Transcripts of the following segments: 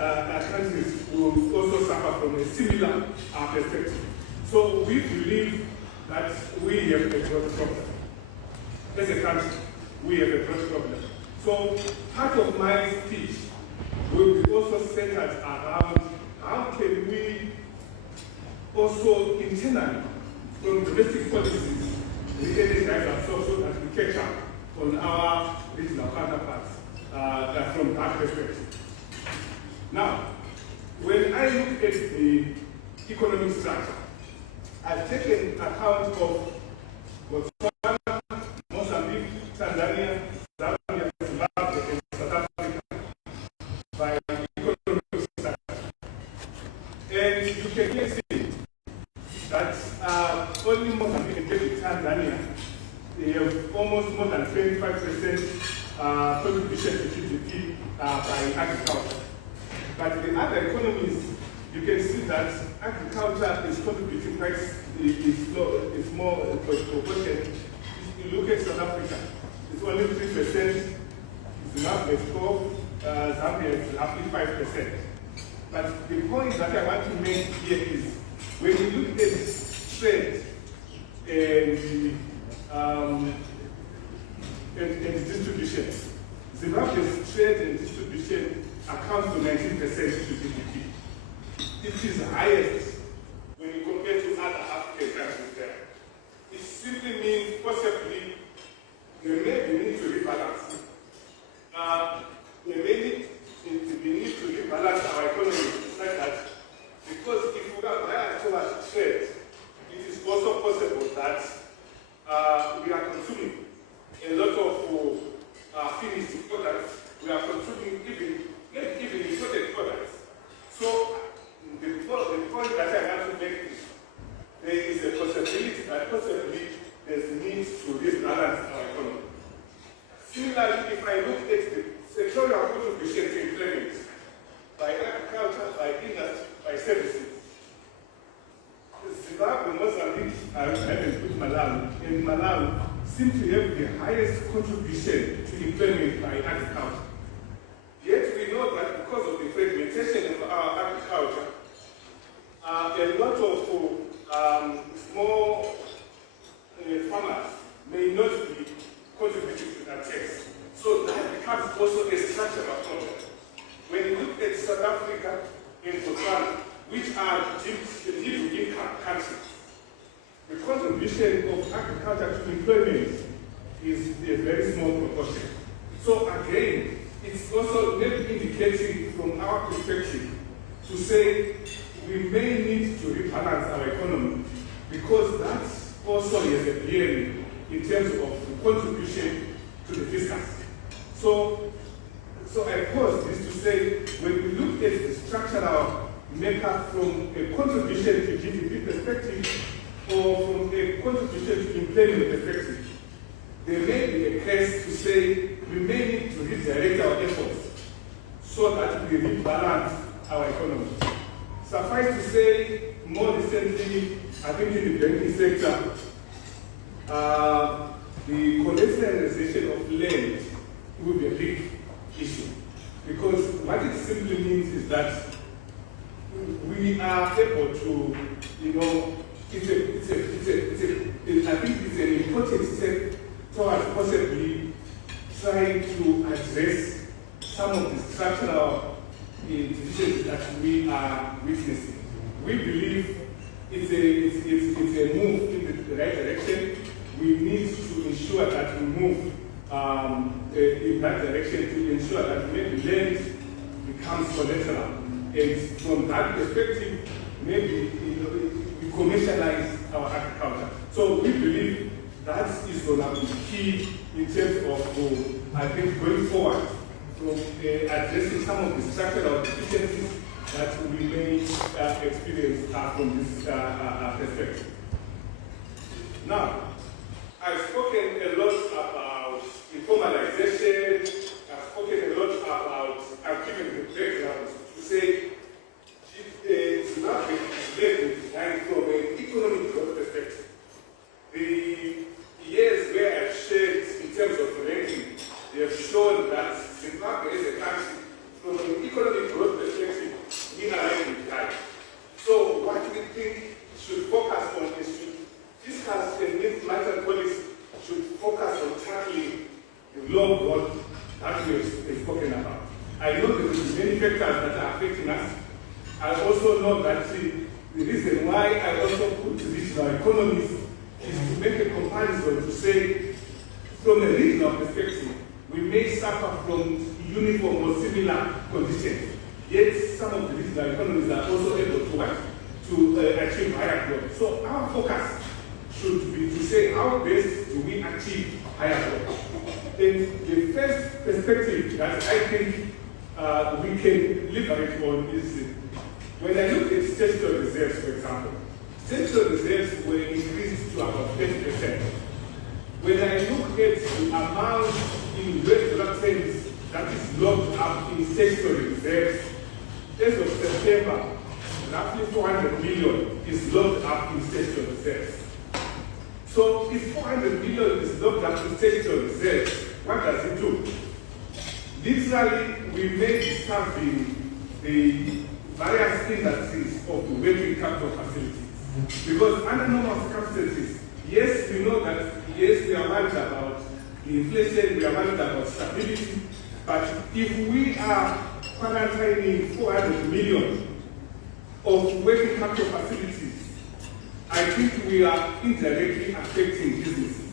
countries will also suffer from a similar perspective. So we believe that we have a growth problem. As a country, we have a growth problem. So part of my speech will be also centered around how can we also internally, from domestic policies, re-energize ourselves so that we catch up on our regional counterparts from that perspective. Now, when I look at the economic structure, I've taken account of Botswana, Mozambique, Tanzania, Zambia, Zimbabwe, and South Africa by economic structure. And you can here see that only Mozambique and Tanzania, they have almost more than 25% contribution to GDP by agriculture. But the other economies, you can see that agriculture is contributing quite, it's more proportionate. If you look at South Africa, it's only 3%, Zimbabwe is 12%, Zambia is roughly 5%. But the point that I want to make here is, when you look at trade and distribution, Zimbabwe's trade and distribution accounts for 19% to GDP. It is highest when you compare to other African countries there. It simply means possibly there may be need to rebalance. There may be need to rebalance our economy like that, because if we are biased towards trade, it is also possible that we are consuming a lot of finished products. We are consuming even imported products. So the point that I want to make is there is a possibility that possibly there's need to rebalance our economy. Similarly, if I look at the sectorial contribution to employment by agriculture, by industry, by services, Zimbabwe, Mozambique, and Malawi seem to have the highest contribution to employment by agriculture. Yet we know that because of the fragmentation of our agriculture, a lot of small farmers may not be contributing to that tax. So that becomes also a structural problem. When you look at South Africa and Botswana, which are middle-income countries, the contribution of agriculture to employment is a very small proportion. So again, it's also maybe indicating from our perspective to say we may need to rebalance our economy, because that also has a bearing in terms of the contribution to the fiscus. So I pose this to say, when we look at the structural makeup from a contribution to GDP perspective or from a contribution to employment perspective, there may be a case to say we may need to redirect our efforts so that we rebalance our economy. Suffice to say, more recently, I think in the banking sector, the commercialization of land will be a big issue. Because what it simply means is that we are able to, I think it's an important step towards possibly trying to address some of the structural divisions that we are witnessing. We believe it's a move in the right direction. We need to ensure that we move in that direction to ensure that maybe land becomes collateral. And from that perspective, maybe we commercialize our agriculture. So we believe that is going to be key in terms of, I think, going forward from addressing some of the structural deficiencies that we may experience from this perspective. Now, I've spoken a lot about informalization. I've spoken a lot about, I've given the background to say Zimbabwe is designed from an economic growth perspective. The years where I've shared in terms of ranking, they have shown that Zimbabwe as a country, from an economic growth perspective, talking about. I know there will be many factors that are affecting us. I also know that the reason why I also put regional economies is to make a comparison to say, from a regional perspective, we may suffer from uniform or similar conditions. Yet some of the regional economies are also able to achieve higher growth. So our focus should be to say, how best do we achieve higher growth? And the first perspective that I think we can leverage on is when I look at statutory reserves, for example. Statutory reserves were increased to about 30%. When I look at the amount in US dollar terms that is locked up in statutory reserves, as of September, roughly 400 million is locked up in statutory reserves. So if 400 million is locked up in statutory reserves, what does it do? Literally, we may be starving the various industries of the working capital facilities. Because under normal circumstances, yes, we know that, yes, we are worried about the inflation, we are worried about stability, but if we are quarantining 400 million of working capital facilities, I think we are indirectly affecting businesses.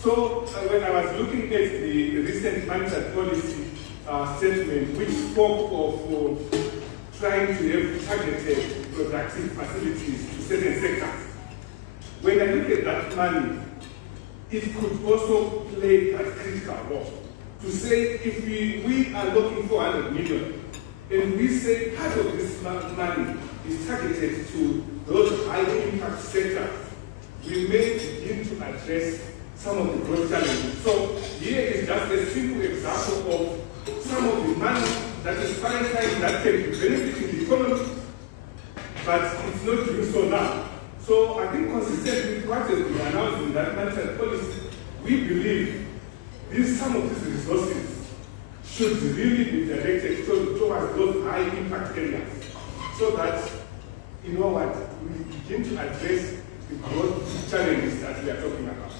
So when I was looking at the recent monetary policy statement, which spoke of trying to have targeted productive facilities to certain sectors, when I look at that money, it could also play a critical role. To say if we are looking for 100 million, and we say part of this money is targeted to those high impact sectors, we may begin to address some of the growth challenges. So here is just a simple example of some of the money that is quarantined that can be benefiting the economy, but it's not doing so now. So I think consistent with what has been announced in that monetary policy, we believe some of these resources should really be directed towards those high impact areas, so that, you know what, we begin to address the growth challenges that we are talking about.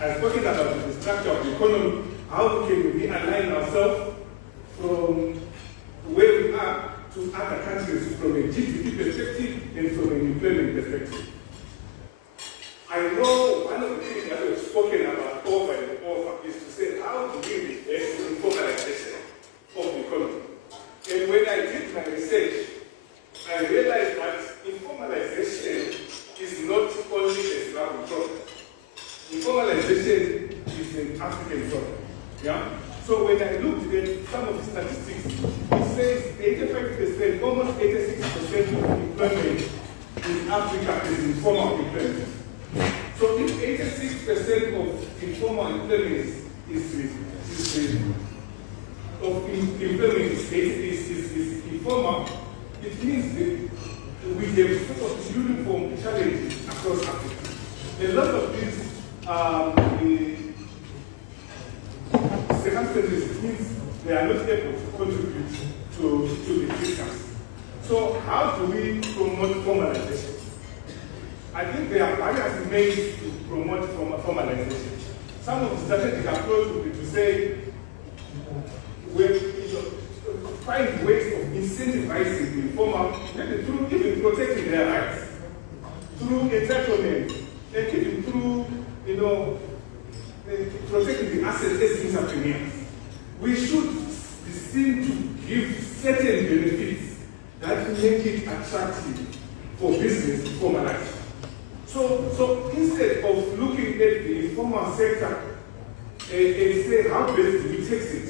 I've spoken about the structure of the economy, how can we align ourselves from where we are to other countries from a GDP perspective and from an employment perspective. I know one of the things that we've spoken about over and over is to say, how do we reverse the informalization of the economy? And when I did my research, I realized that informalization is not only a Zimbabwe problem. Informalization is an African problem. Yeah? So when I looked at some of the statistics, it says 85%, almost 86% of employment in Africa is informal employment. So if 86% of informal employment is informal, it means that we have sort of uniform challenges across Africa. A lot of these circumstances means they are not able to contribute to the fiscus. So how do we promote formalization? I think there are various ways to promote formalization. Some of the strategic approach would be to say, find ways of incentivizing the informal, maybe through even protecting their rights, through entitlement, and even through, protecting the assets as entrepreneurs. We should be seen to give certain benefits that make it attractive for business to formalize. So instead of looking at the informal sector and say how best do we tax it,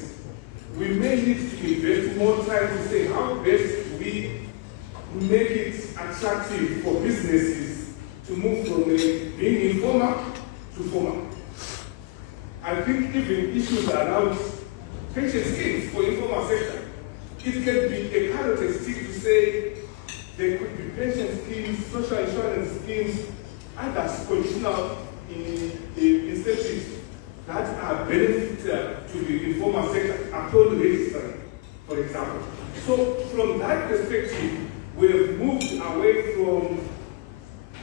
we may need to invest more time to say how best do we make it attractive for businesses to move from being informal to formal. I think even issues around pension schemes for informal sector, it can be a carrot and stick to say there could be pension schemes, social insurance schemes, others conditional incentives that are beneficial to the informal sector upon registering, for example. So from that perspective, we have moved away from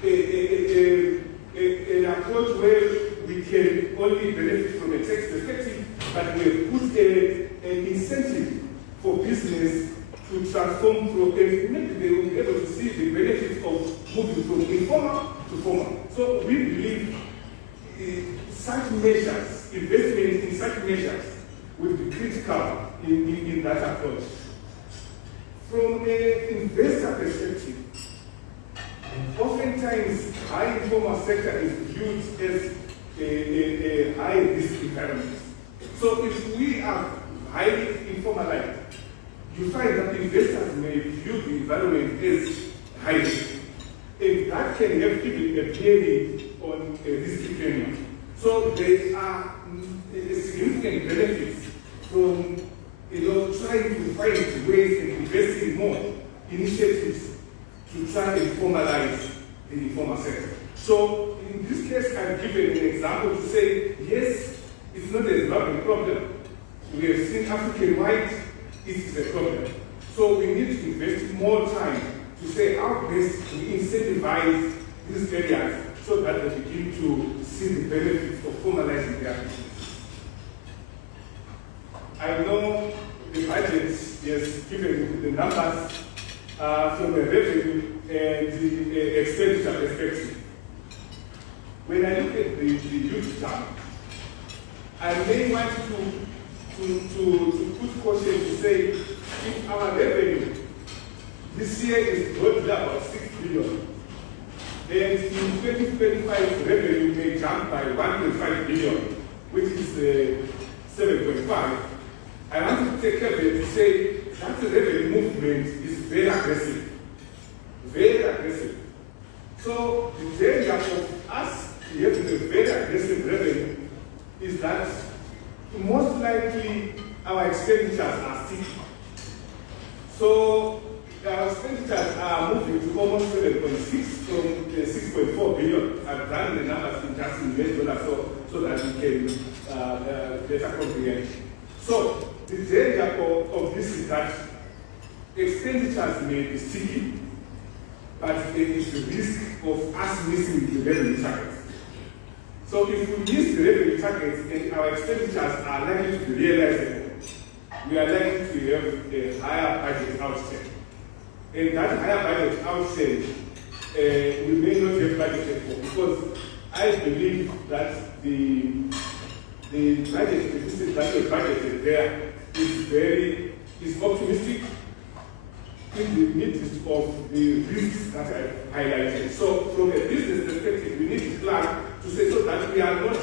an approach where we can only benefit from a tax perspective, but we have put an incentive for business to transform from, and maybe they will be able to see the benefits of moving from informal to formal. So we believe such measures, investment in such measures, will be critical in that approach. From an investor perspective, oftentimes high informal sector is viewed as a high risk environment. So if we are highly informalized, you find that investors may view the environment as high risk. And that can have even a bearing on a risk premium. So there are significant benefits from trying to find ways and investing more initiatives to try and formalize the informal sector. So in this case, I've given an example to say, yes, it's not a Zimbabwean problem. We have seen African-wide, it is a problem. So we need to invest more time to say how best we incentivize these areas so that they begin to see the benefits of formalizing their activities. I know the budget has given the numbers from the revenue and the expenditure perspective. When I look at the youth term, I may want to put caution to say if our revenue this year is broadly about 6 billion, and in 2025 revenue may jump by 1.5 billion, which is 7.5. I want to take care of it to say that the revenue movement is very aggressive. Very aggressive. So the danger of us having a very aggressive revenue is that most likely our expenditures are sticky. So our expenditures are moving to almost 7.6 from 6.4 billion. I've done the numbers in just in US dollars so that we can better comprehend. So the danger of this is that expenditures may be sticky, but there is the risk of us missing the revenue targets. So if we miss the revenue targets and our expenditures are likely to be realizable, we are likely to have a higher budget outstanding. And that higher budget outstanding, we may not have budgeted for, because I believe that the budget deficit that we budgeted there is optimistic in the midst of the risks that I highlighted. So from a business perspective, we need to plan to say so that we are not,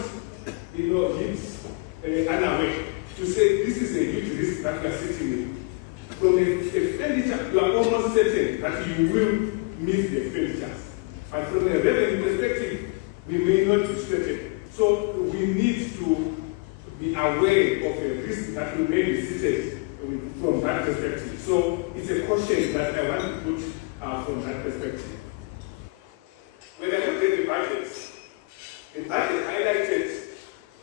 hit unaware. To say this is a huge risk that we are sitting with. From an expenditure, you are almost certain that you will miss the expenditures. But from a revenue perspective, we may not be certain. So we need to be aware of a risk that we may be seated from that perspective. So it's a caution that I want to put from that perspective. When I look at the budget highlighted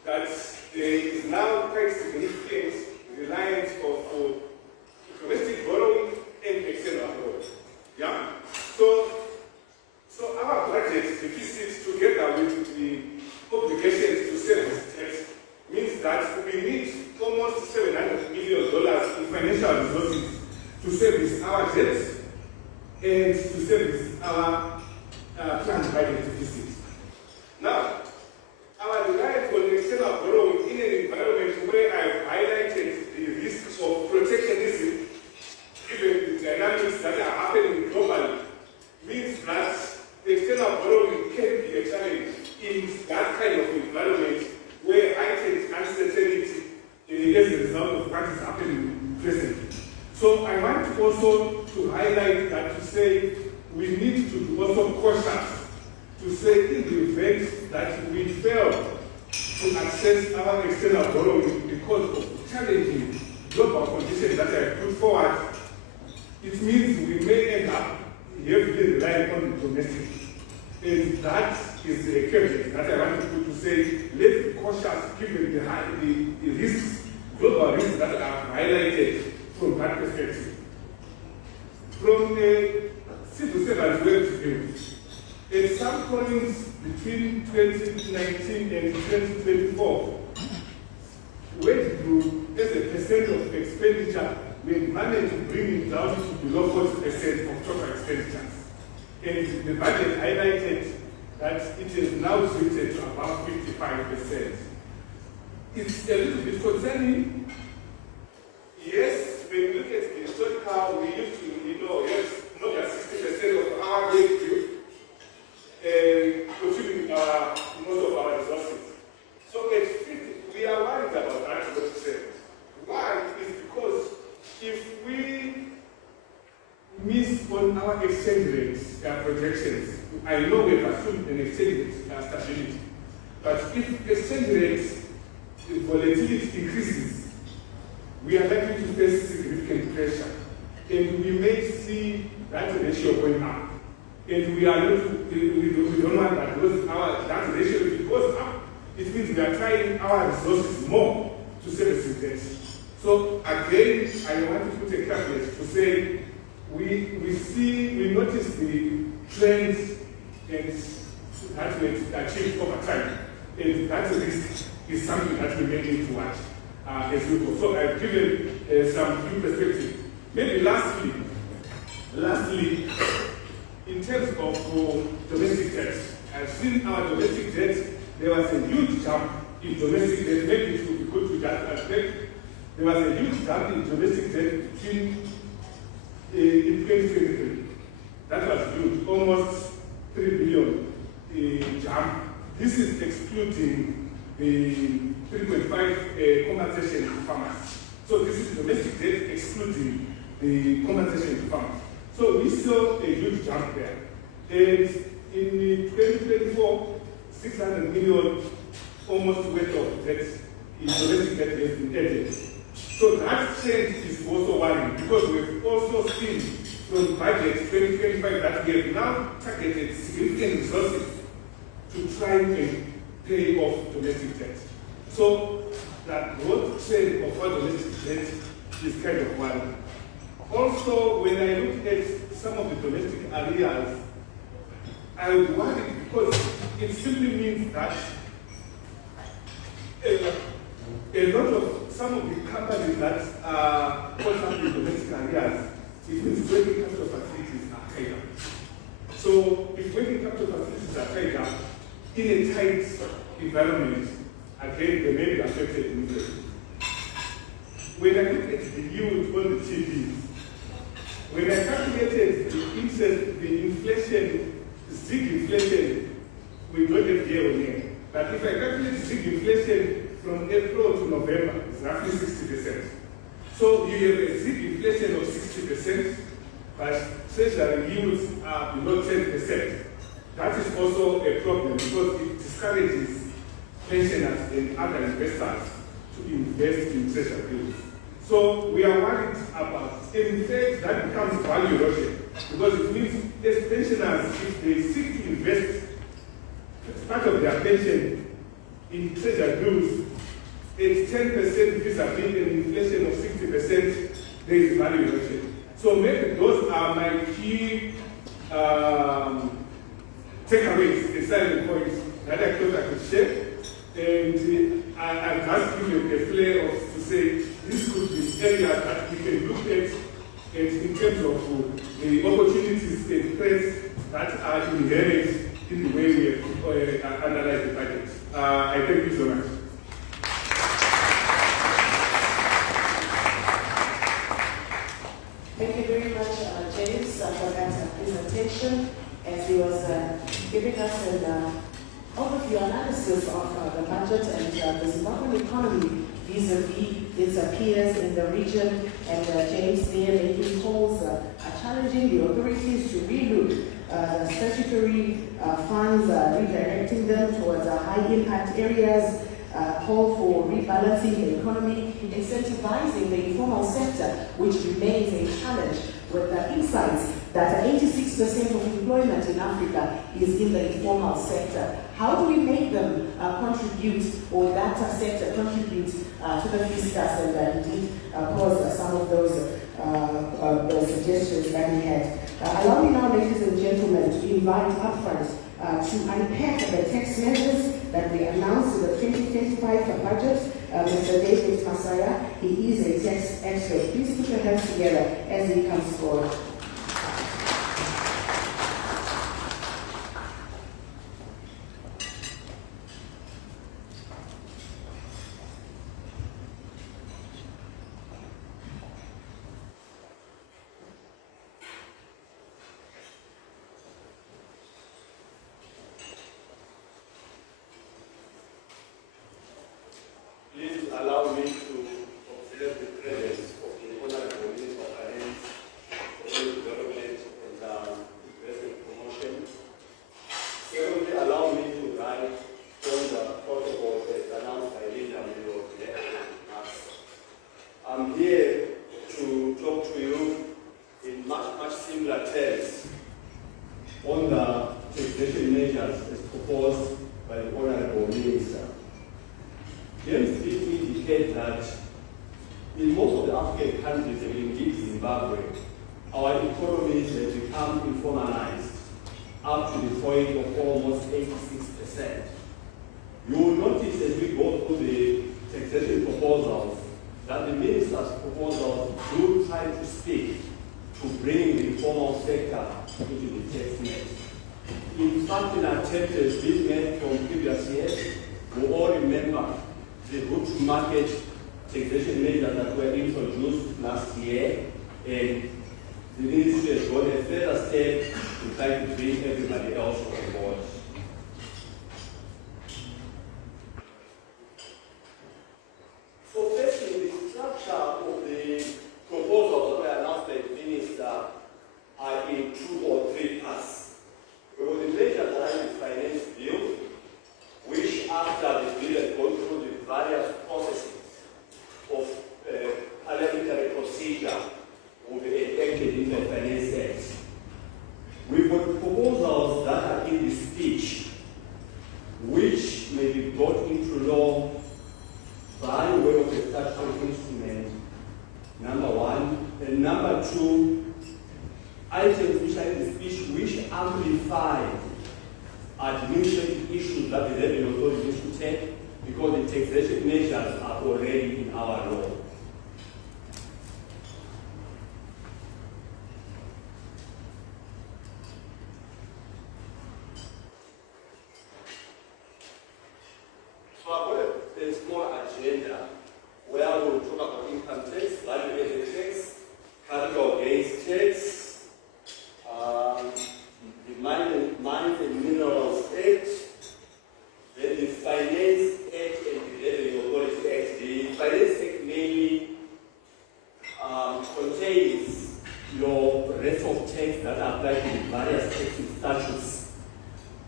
that there is now quite significant reliance of domestic borrowing and external borrowing. Yeah? So our budget deficit together with the obligations to service debt means that we need almost $700 million in financial resources to service our debts and to service our planned budget deficit. Now, our reliance on external borrowing in an environment where I've highlighted the risks of protectionism, given the dynamics that are happening globally, means that external borrowing can be a challenge in that kind of environment where heightened uncertainty as a result of what is happening presently. So I want also to highlight that to say we need to be also cautious to say in the event that we fail to access our external borrowing because of challenging global conditions that I put forward, it means we may end up heavily relying on the domestic. And that is a caveat that I want to put to say, let's be cautious given the risks, global risks that are highlighted from that perspective. From a civil servant world at some points between 2019 and 2024, wage group, as a percent of expenditure, we managed to bring it down to below 40% of total expenditures. And the budget highlighted that it is now drifted to about 55%. It's a little bit concerning. Yes, when you look at the historical, we used to, yes, not just 60% of our wage group consuming most of our resources. So at 50, we are worried about that, what you said. Why? Is because if we miss on our exchange rates projections, I know we've assumed an exchange rate stability, but if exchange rates volatility increases, we are likely to face significant pressure, and we may see that ratio going up. And we are not, we don't want that because that ratio, if it goes up, it means we are trying our resources more to service debt. So again, I want to put a caveat to say we notice the trends and that we achieve over time, and that risk is something that we may need to watch as we go. So I've given some new perspective. Maybe lastly, in terms of domestic debt, I've seen our domestic debt. There was a huge jump in domestic debt. Maybe it would be good to just aspect. There was a huge jump in domestic debt between in 2023. That was huge, almost 3 billion jump. This is excluding the 3.5 compensation to farmers. So this is domestic debt excluding the compensation to farmers. So we saw a huge jump there. And in 2024, 600 million almost worth of debt in domestic debt has been added. So that change is also worrying because we've also seen from budget 2025 that we have now targeted significant resources to try and pay off domestic debt. So that growth trend of our domestic debt is kind of worrying. Also, when I look at some of the domestic areas, I worry because it simply means that a lot of some of the companies that are in domestic areas, it means working capital facilities are tied up. So if working capital facilities are tied up in a tight environment, again, they may be affected immediately. When I look at the yield on the TVs, when I calculated the interest, the inflation, ZIG inflation, we don't have year on year. But if I calculate ZIG inflation from April to November, it's roughly 60%. So you have a ZIG inflation of 60%, but treasury yields are below 10%. That is also a problem because it discourages pensioners and other investors to invest in treasury bills. So we are worried about, in fact, that becomes value erosion because it means as pensioners, if they seek to invest part of their pension in treasury bills, it's 10% vis-a-vis an inflation of 60%, there is value erosion. So maybe those are my key takeaways, deciding points that I thought I could share. And I've just given a flair of to say this could be areas that we can look at and in terms of the opportunities and threats that are inherent in the way we analyze the budget. I thank you so much. Thank you very much, James, for that presentation. As he was giving us an overview analysis of the budget and the Zimbabwean economy vis-a-vis its peers in the region, and James there making calls challenging the authorities to relook statutory funds, redirecting them towards high-impact areas, call for rebalancing the economy, incentivizing the informal sector, which remains a challenge, with insights that 86% of employment in Africa is in the informal sector. How do we make them contribute, or that sector contribute to the fiscus and indeed cause some of those suggestions that we had? Allow me now, ladies and gentlemen, to invite upfront to unpack the tax measures that we announced in the 2025 budget Mr. David Masaya. He is a tax expert. Please put your hands together as he comes forward. Please allow me to observe the presence of the Honorable Minister of Finance for Development and Investment Promotion. Secondly, allow me to write on the protocol as announced by Linda Milo of the Mass. I'm here to talk to you in much similar terms on the taxation measures as proposed by the Honorable Minister. James did indicate that in most of the African countries, and indeed Zimbabwe, our economies have become informalized up to the point of almost 86%. You will notice as we go through the taxation proposals that the minister's proposals do try to speak to bring the informal sector into the tax net. In fact, an attempt has been made from previous years. We all remember the route-to-market taxation measures that were introduced last year, and the ministry has gone a further step to try to bring everybody else on board. So firstly, the structure of the proposals that were announced by the minister are in 2 or 3 parts. We will measure the finance bill, which after the bill has gone through the various processes of parliamentary procedure will be enacted into the Finance Act. We've got proposals that are in the speech, which may be brought into law by way of a statutory instrument, number 1. And number 2, items which are in the speech which amplify administrative issues that the revenue authority needs to take, because the taxation measures are already in our law. So I've got a small agenda where we'll talk about income tax, value-added tax, capital gains tax, the Mines and Minerals Act, then the Finance Act and the Revenue Authority Act. The Finance Act mainly contains your rates of tax that apply to the various taxing statutes.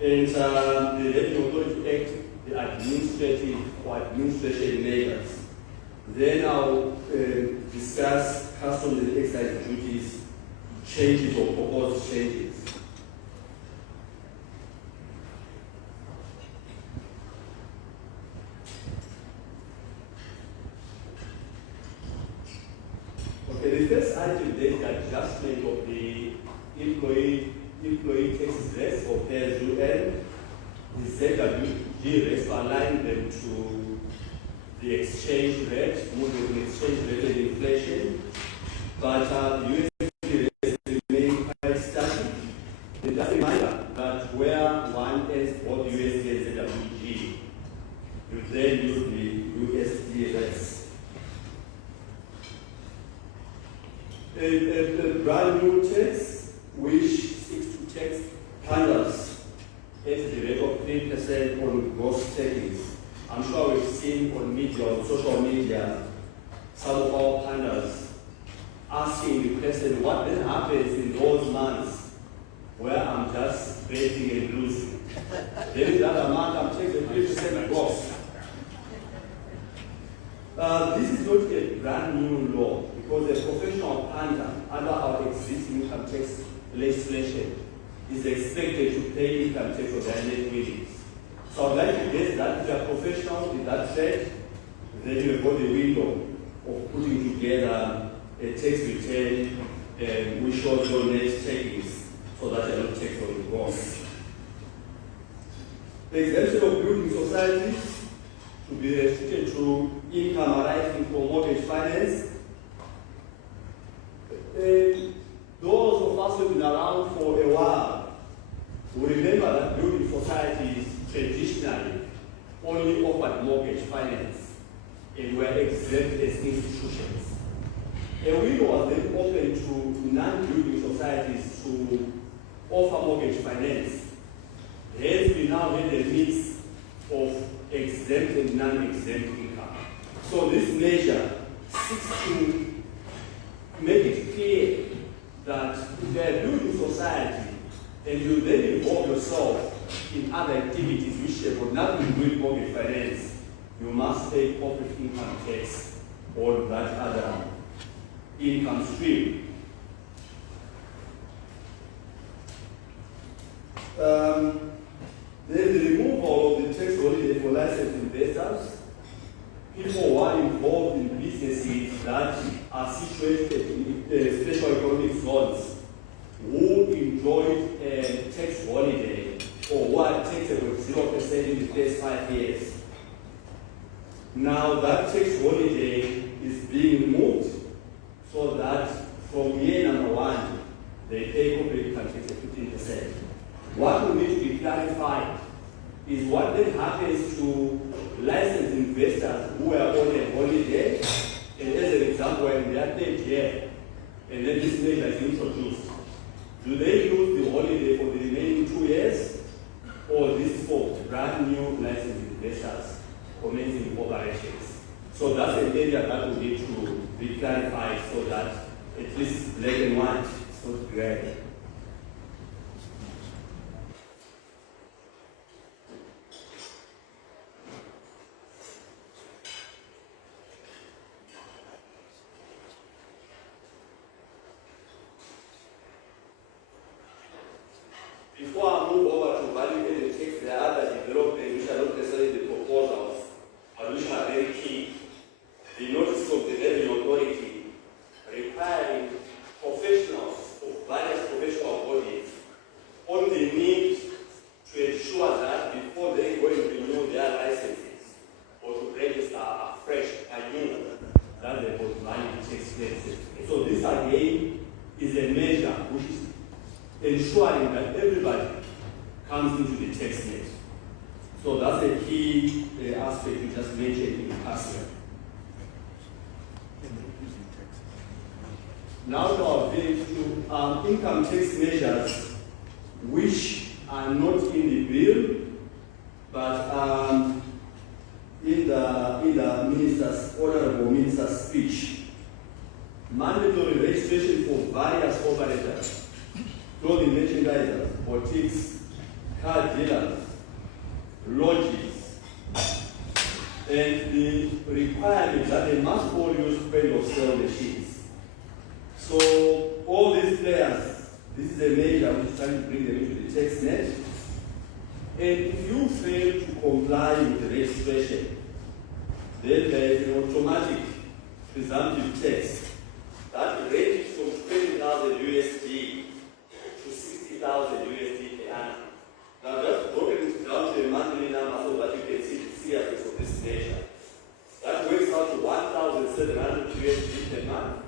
And the Revenue Authority Act, the administrative or administration measures. Then I'll discuss customs and excise duties, changes or proposed changes. Okay, the first item is the adjustment of the employee tax rates for pay as you earn. The ZWG rates to align them to the exchange rate, moving the exchange rate and inflation. But the USD rates remain quite static. It doesn't matter that where one is both USD and ZWG, you then use the USD rates. A brand new tax which seeks to tax funders at the rate of 3% on gross takings. I'm sure we've seen on media, on social media, some of our funders asking the question, what then happens in those months where I'm just betting and losing? Then in that amount, I'm taking 3% gross. This is not a brand new law, because a professional funder under our existing income tax legislation is expected to pay income tax on their net winnings. So I'd like to guess that if you are professional in that trade, then you have got the window of putting together a tax return which shows your net takings so that you're not taxed on the gross. The exemption of building societies to be restricted to income arising from mortgage finance. Those of us who have been around for a while will remember that building societies traditionally only offered mortgage finance and were exempt as institutions. A window was then open to non-building societies to offer mortgage finance. Hence, we now have a mix of exempt and non-exempt income. So this measure seeks to make it clear that if you are a building society and you then involve yourself in other activities which have got nothing to do with mortgage finance, you must pay corporate income tax on that other income stream. Then the removal of the tax holiday for licensed investors. People who are involved in businesses that are situated in special economic zones who enjoyed a tax holiday or who are taxable 0% in the first 5 years. Now that tax holiday is being removed so that from year number 1 they pay corporate income tax at 15%. What will need to be clarified is what then happens to licensed investors who are on a holiday, and as an example, in their 3rd year, and then this measure is introduced. Do they lose the holiday for the remaining 2 years, or this is for brand new licensed investors commencing operations? So that's an area that will need to be clarified so that at least it's black and white, it's not gray. Before I move over to value-added tax, there are other developments which are not necessarily the proposals, but which are very key. The notice of the Revenue Authority requiring professionals of various professional bodies on the need to ensure that before they go and renew their licenses or to register afresh anew, that they got value tax credits. So this again is a measure which is ensuring that everybody comes into the tax net. So that's a key aspect we just mentioned in passing. Now to our village to income tax measures which are not in the bill, but in the minister's, honorable minister's speech. Mandatory registration for various operators, clothing merchandisers, boutiques, car dealers, lodges, and the requirement that they must all use pay or sell machines. So all these players, this is a measure which is trying to bring them into the tax net. And if you fail to comply with the registration, then there is an automatic presumptive tax that ranges from 20,000 USD to 60,000 USD per annum. Now just broken it down to a monthly number so that you can see the seriousness of this measure. That works out to 1,700 USD per month.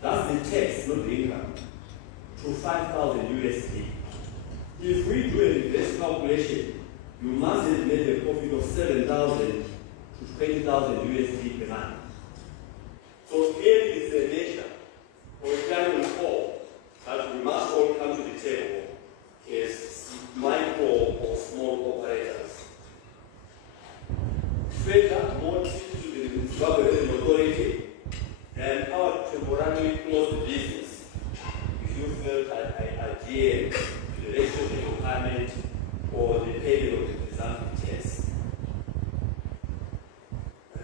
That's the tax, not the income. To 5,000 USD. If we do a reverse calculation, you must have made a profit of 7,000 to 20,000 USD per month. So here is a measure or a clarion call that we must all come to the table as micro or small operators. Further, more to the Zimbabwe Revenue Authority and empowered to temporarily close the business if you felt that I adhere to the registration requirement or the payment of the presumptive tax.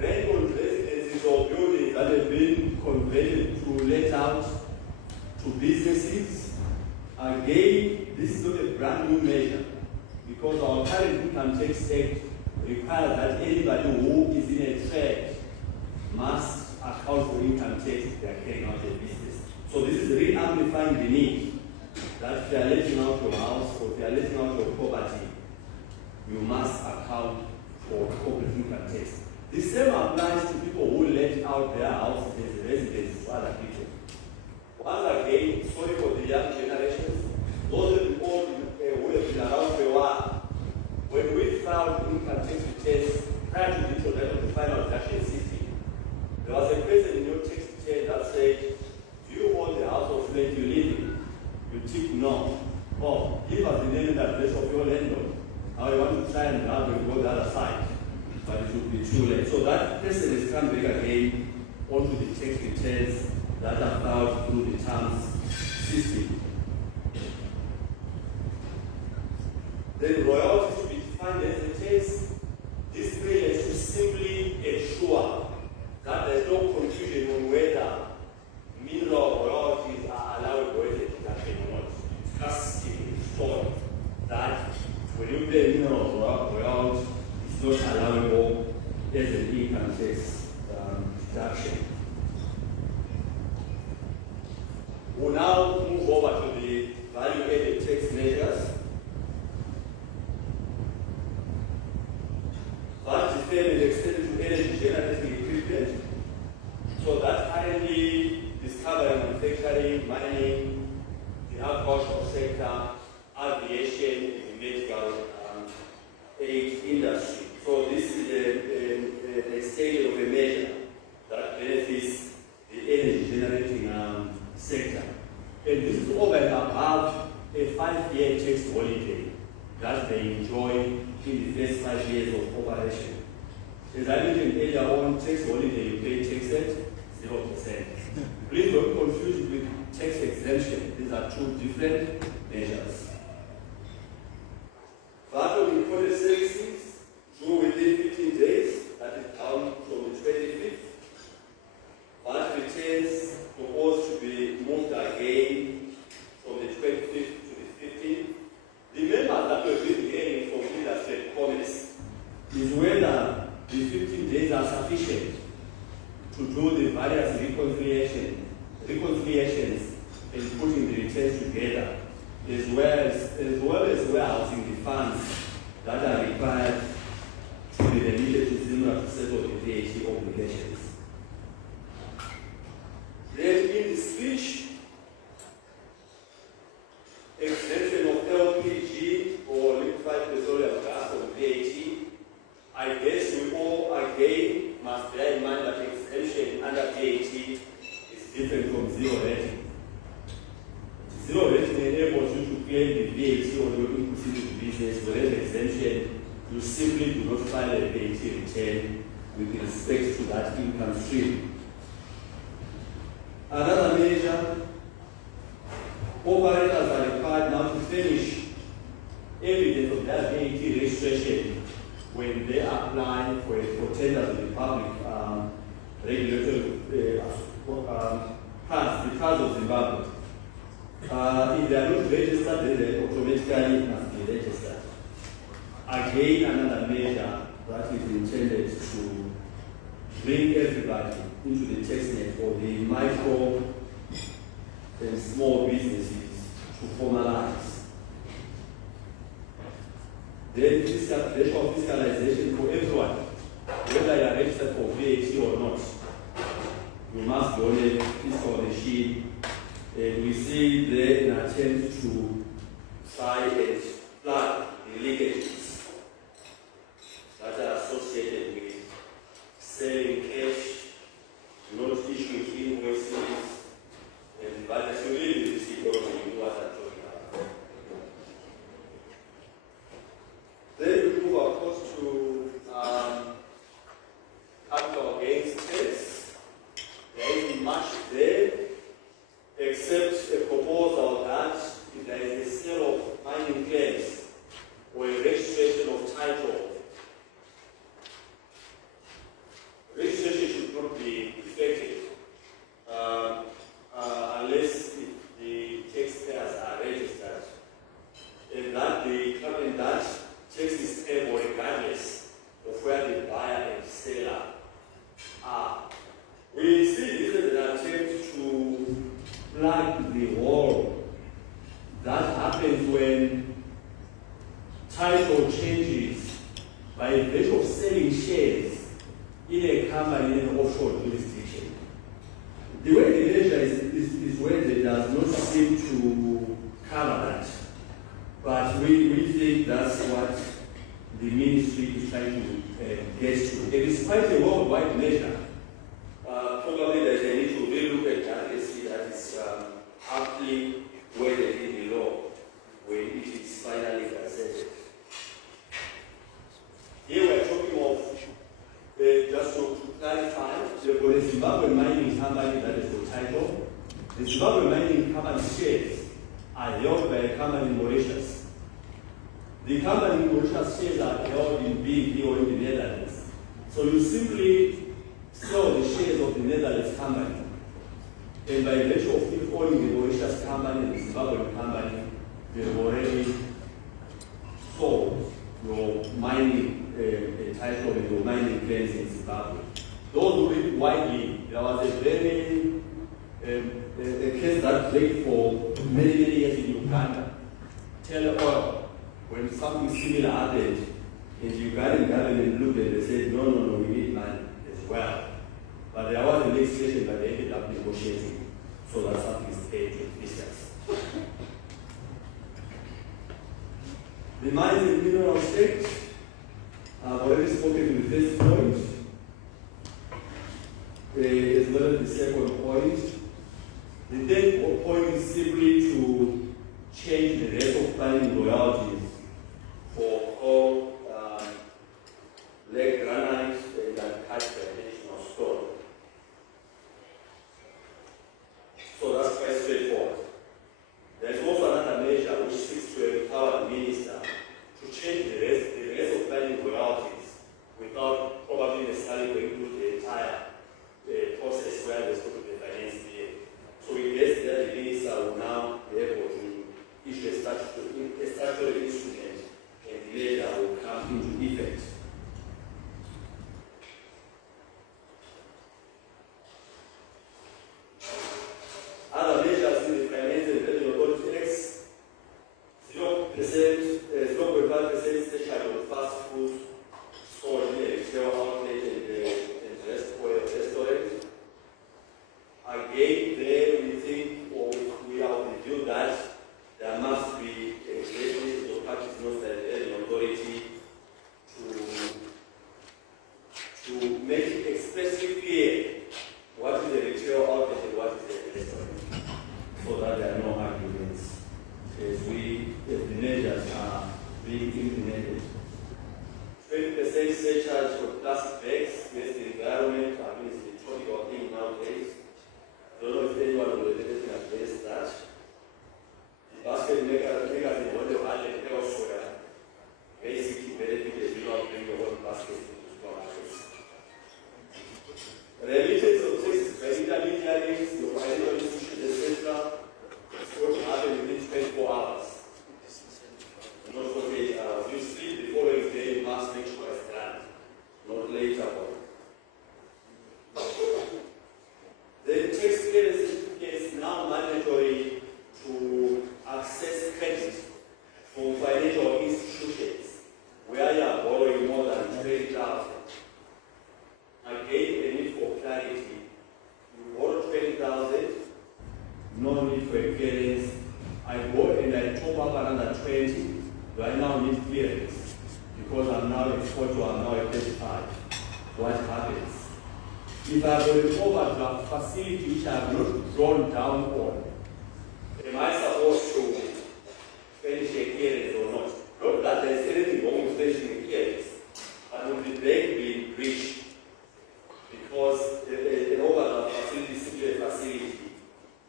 Rent on residences or buildings that have been converted to let out to businesses. Again, this is not a brand new measure because our current income tax act requires that anybody who is in a trade must account for income tax if they are carrying out a business. So this is re-amplifying the need that if you are letting out your house or if you are letting out your property, you must account for corporate income tax. The same applies to people who let out their houses as residences to other people. Once again, sorry for the young generations, those of the old who have been around for a while, when we filed income tax returns prior to the introduction of the final deduction system, there was a question in your tax return that said, do you own the house of rent you live in? You tick no. Or give us the name and address of your landlord. How you want to try and grab and go the other side. But it will be too late. So that person is come back again onto the tax returns that are filed through the terms system. Then royalties will be defined as a case. This bill is to simply ensure that there is no confusion on whether mineral royalties are allowable as a deduction or not. Just ensure that when you pay mineral royalties, it's not allowable as an income tax deduction. We'll now move over to the value-added tax measures. VAT deferred and extended to energy generating equipment. So that currently is covering manufacturing, mining, the agricultural sector, aviation, and the medical aid industry. So this is a stage of a measure that benefits the energy generating sector. And this is over and above a 5-year tax holiday that they enjoy in the first 5 years of operation. As I mentioned earlier on, tax holiday you pay tax at 0%. Please don't confuse it with tax exemption. These are two different measures. VAT on imported services due within 15 days, that is down from the 25th. VAT returns proposed to be moved again from the 25th to the 15th. The members that we've been hearing from industry and commerce is whether the 15 days are sufficient to do the various reconciliations and putting the returns together, as well as warehousing the funds that are required to be remitted to Zimra to settle the VAT obligations. Then in the speech, exemption of LPG or liquefied petroleum gas from VAT, I guess we all again must bear in mind that exemption under VAT is different from zero rating. Zero rating enables you to claim the VAT on your input business, whereas exemption, you simply do not file a VAT return with respect to that income stream. Another measure, operators are required now to furnish evidence of their VAT registration when they apply for tenders in the public regulatory cards, the cards of Zimbabwe. If they are not registered, then they automatically must be registered. Again, another measure that is intended to bring everybody into the tax net for the micro and small businesses to formalize. Then fiscal fiscalization for everyone, whether you are registered for VAT or not. You must be on a fiscal regime. And we see there an attempt to try and plug the leakages that are associated with selling cash, not issuing invoices, and but as you live in this economy, you know what I'm talking about. Then we move, of course, to capital gains tax. There isn't much there, except a proposal that if there is a sale of mining claims or a registration of title, registration should not be effective unless the taxpayers are registered, and that tax is payable regardless of where the buyer and seller are. We see this as an attempt to plug the hole that happens when title changes by virtue of selling shares in a company in an offshore jurisdiction. The way the measure is worded does not seem to cover that. But we think that's what the ministry is trying to get to. It is quite a worldwide measure. Probably there's a need to relook at that and see that it's aptly worded in the law when it is finally gazetted. Here we're talking of, just to clarify, the Zimbabwe mining company that is the title. The Zimbabwe mining company shares are held by a company in Mauritius. The company in Mauritius shares are held in BV or in the Netherlands. So you simply sell the shares of the Netherlands company. And by virtue of you owning the Mauritius company and the Zimbabwean company, you have already sold your mining title and your mining claims in Zimbabwe. Those who read widely, there was a very a case that played for many years in Uganda. Tell Oil, when something similar happened, and the Ugandan government looked and they said, no, we need money as well. But there was a legislation that they ended up negotiating so that something is paid to business. The mines and mineral state, I've already spoken to the first point, as well as the second point. The third point is simply to change the rate of planning royalties for all leg granite and cut traditional stone. So that's quite straightforward. There's also another measure which seeks to empower the minister to change the rest of planning royalties without probably necessarily going through the entire process where there's going to be finance here. So we guess that the minister will now be able to issue a statutory instrument and the measure will come into effect. Other measures in the Finance and Revenue Authority Act, 0.5% station on fast food sold in a retail outlet and restaurant. Again, there we think, or we have reviewed that there must be a regulations or practice notes that the Revenue Authority to make it explicitly clear what is the retail outlet and what is the restaurant, so that there are no arguments as the measures are being implemented. 20% surcharge for plastic bags against the environment, I mean, it's the topic of thing nowadays. Don't know if anyone will anything against that. The basket makers in what they had in elsewhere basically benefit as you not bring your own basket into supermarkets. Remittance of taxes by intermediaries, your financial institutions, etc., is going to happen within 24 hours. Not 48 hours. You sleep the following day, you must make sure it's done, not later on. The tax clearance is now mandatory to access credit from financial institutions where you are borrowing more than 20,000. Again, a need for clarity. You borrow 20,000, no need for a clearance. I borrow and I top up another 20. Do I now need clearance? Because I'm now at 40 or I'm now at 35. What happens? If I have an overdraft facility which I have not drawn down on, am I supposed to finish a clearance or not? Not that there is anything wrong with finishing a clearance, but will the bank be breached? Because an overdraft facility is simply a facility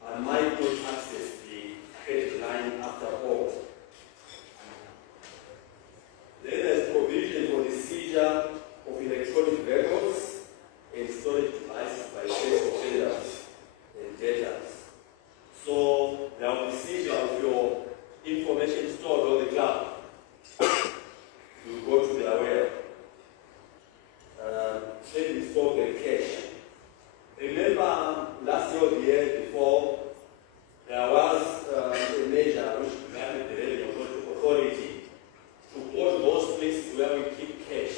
and might not access the credit line after all. Then there's provision for the seizure of electronic records and storage devices by tax offenders and debtors. So there will be seizure of your information stored on the cloud. You go to the aware. Taking stock and cash. Remember last year or the year before, there was a measure which granted the Revenue Authority to go to those places where we keep cash.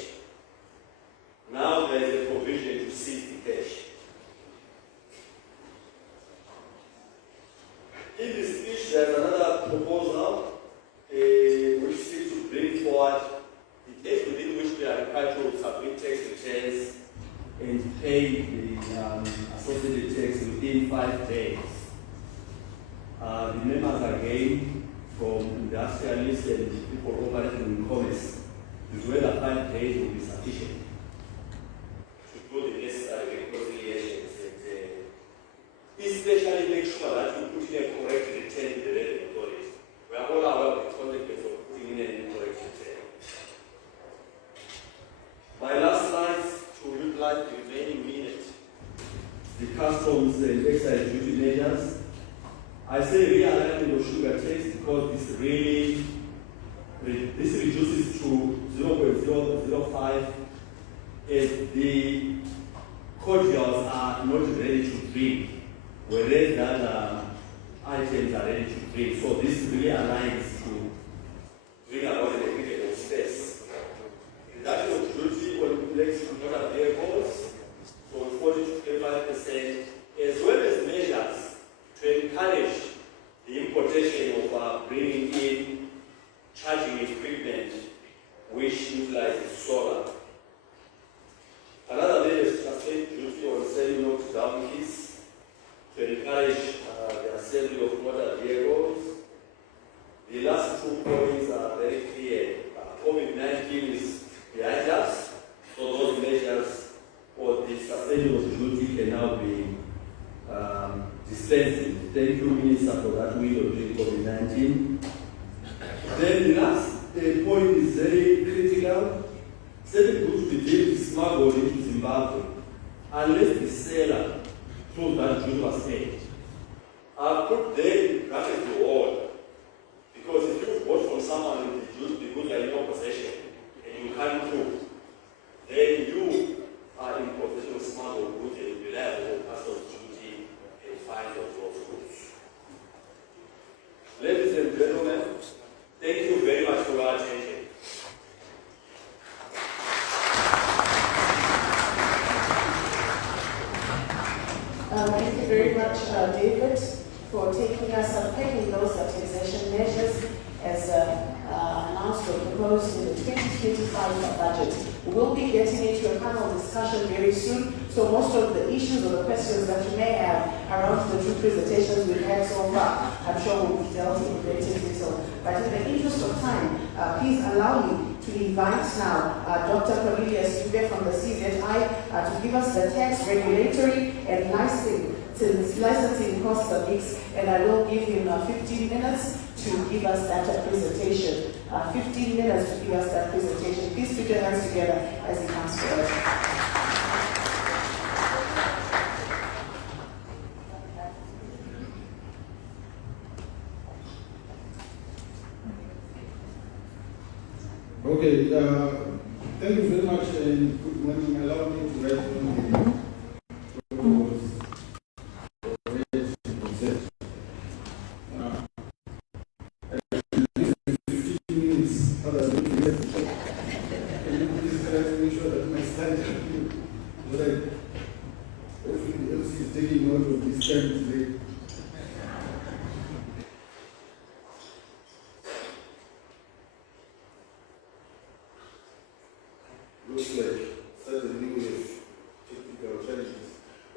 Now there is a provision 5 days. The members again from industrialists and people operating in commerce is whether 5 days will be sufficient to do the necessary reconciliations and especially make sure that you put in a correct return to the revenue authority. We are all aware of the consequences of putting in an incorrect return. My last slide to utilize the remaining minute. The customs and excise duty measures. I say realignment of sugar tax because this reduces to 0.005 as the cordials are not ready to drink, whereas the other items are ready to drink. So this really aligns to bring about an equitable space. Reduction of duty on complex motor vehicles from 40 to 25%, as well as measures to encourage the importation of bringing in charging equipment which utilizes solar. Another measure is translate duty on selling of donkeys to encourage the assembly of motor vehicles. The last 2 points are very clear. COVID-19 is behind us, so those measures or the suspension of duty can now be dispensed. Thank you, Minister, for that window during COVID-19. Then the last point is very critical. Certain goods will be smuggled into Zimbabwe unless the seller proves that duty was paid. I've put there in brackets the order because if you bought from someone and the goods are in your possession and you can't prove, then you are in possession of smuggled goods and you rely on customs duty and fines of those goods. Ladies and gentlemen, thank you very much for your attention. Thank you very much, David, for taking us unpacking those taxation measures as announced or proposed in the 2025 budget. We will be getting into a panel discussion very soon, so most of the issues or the questions that you may have around the two presentations we've had so far, I'm sure will be dealt in greater detail. But in the interest of time, please allow me to invite now Dr. Cornelius Dube from the CZI to give us the tax regulatory and licensing cost mix, and I will give him 15 minutes to give us that presentation. 15 minutes to give us that presentation. Please put your hands together as he comes forward. Okay, thank you very much and good morning. Allow me to write on the proposed consent. 15 minutes, others will be left. Can you please try to make sure that my slide so that hopefully the LC is taking note of this time today. Looks like certainly we have technical challenges.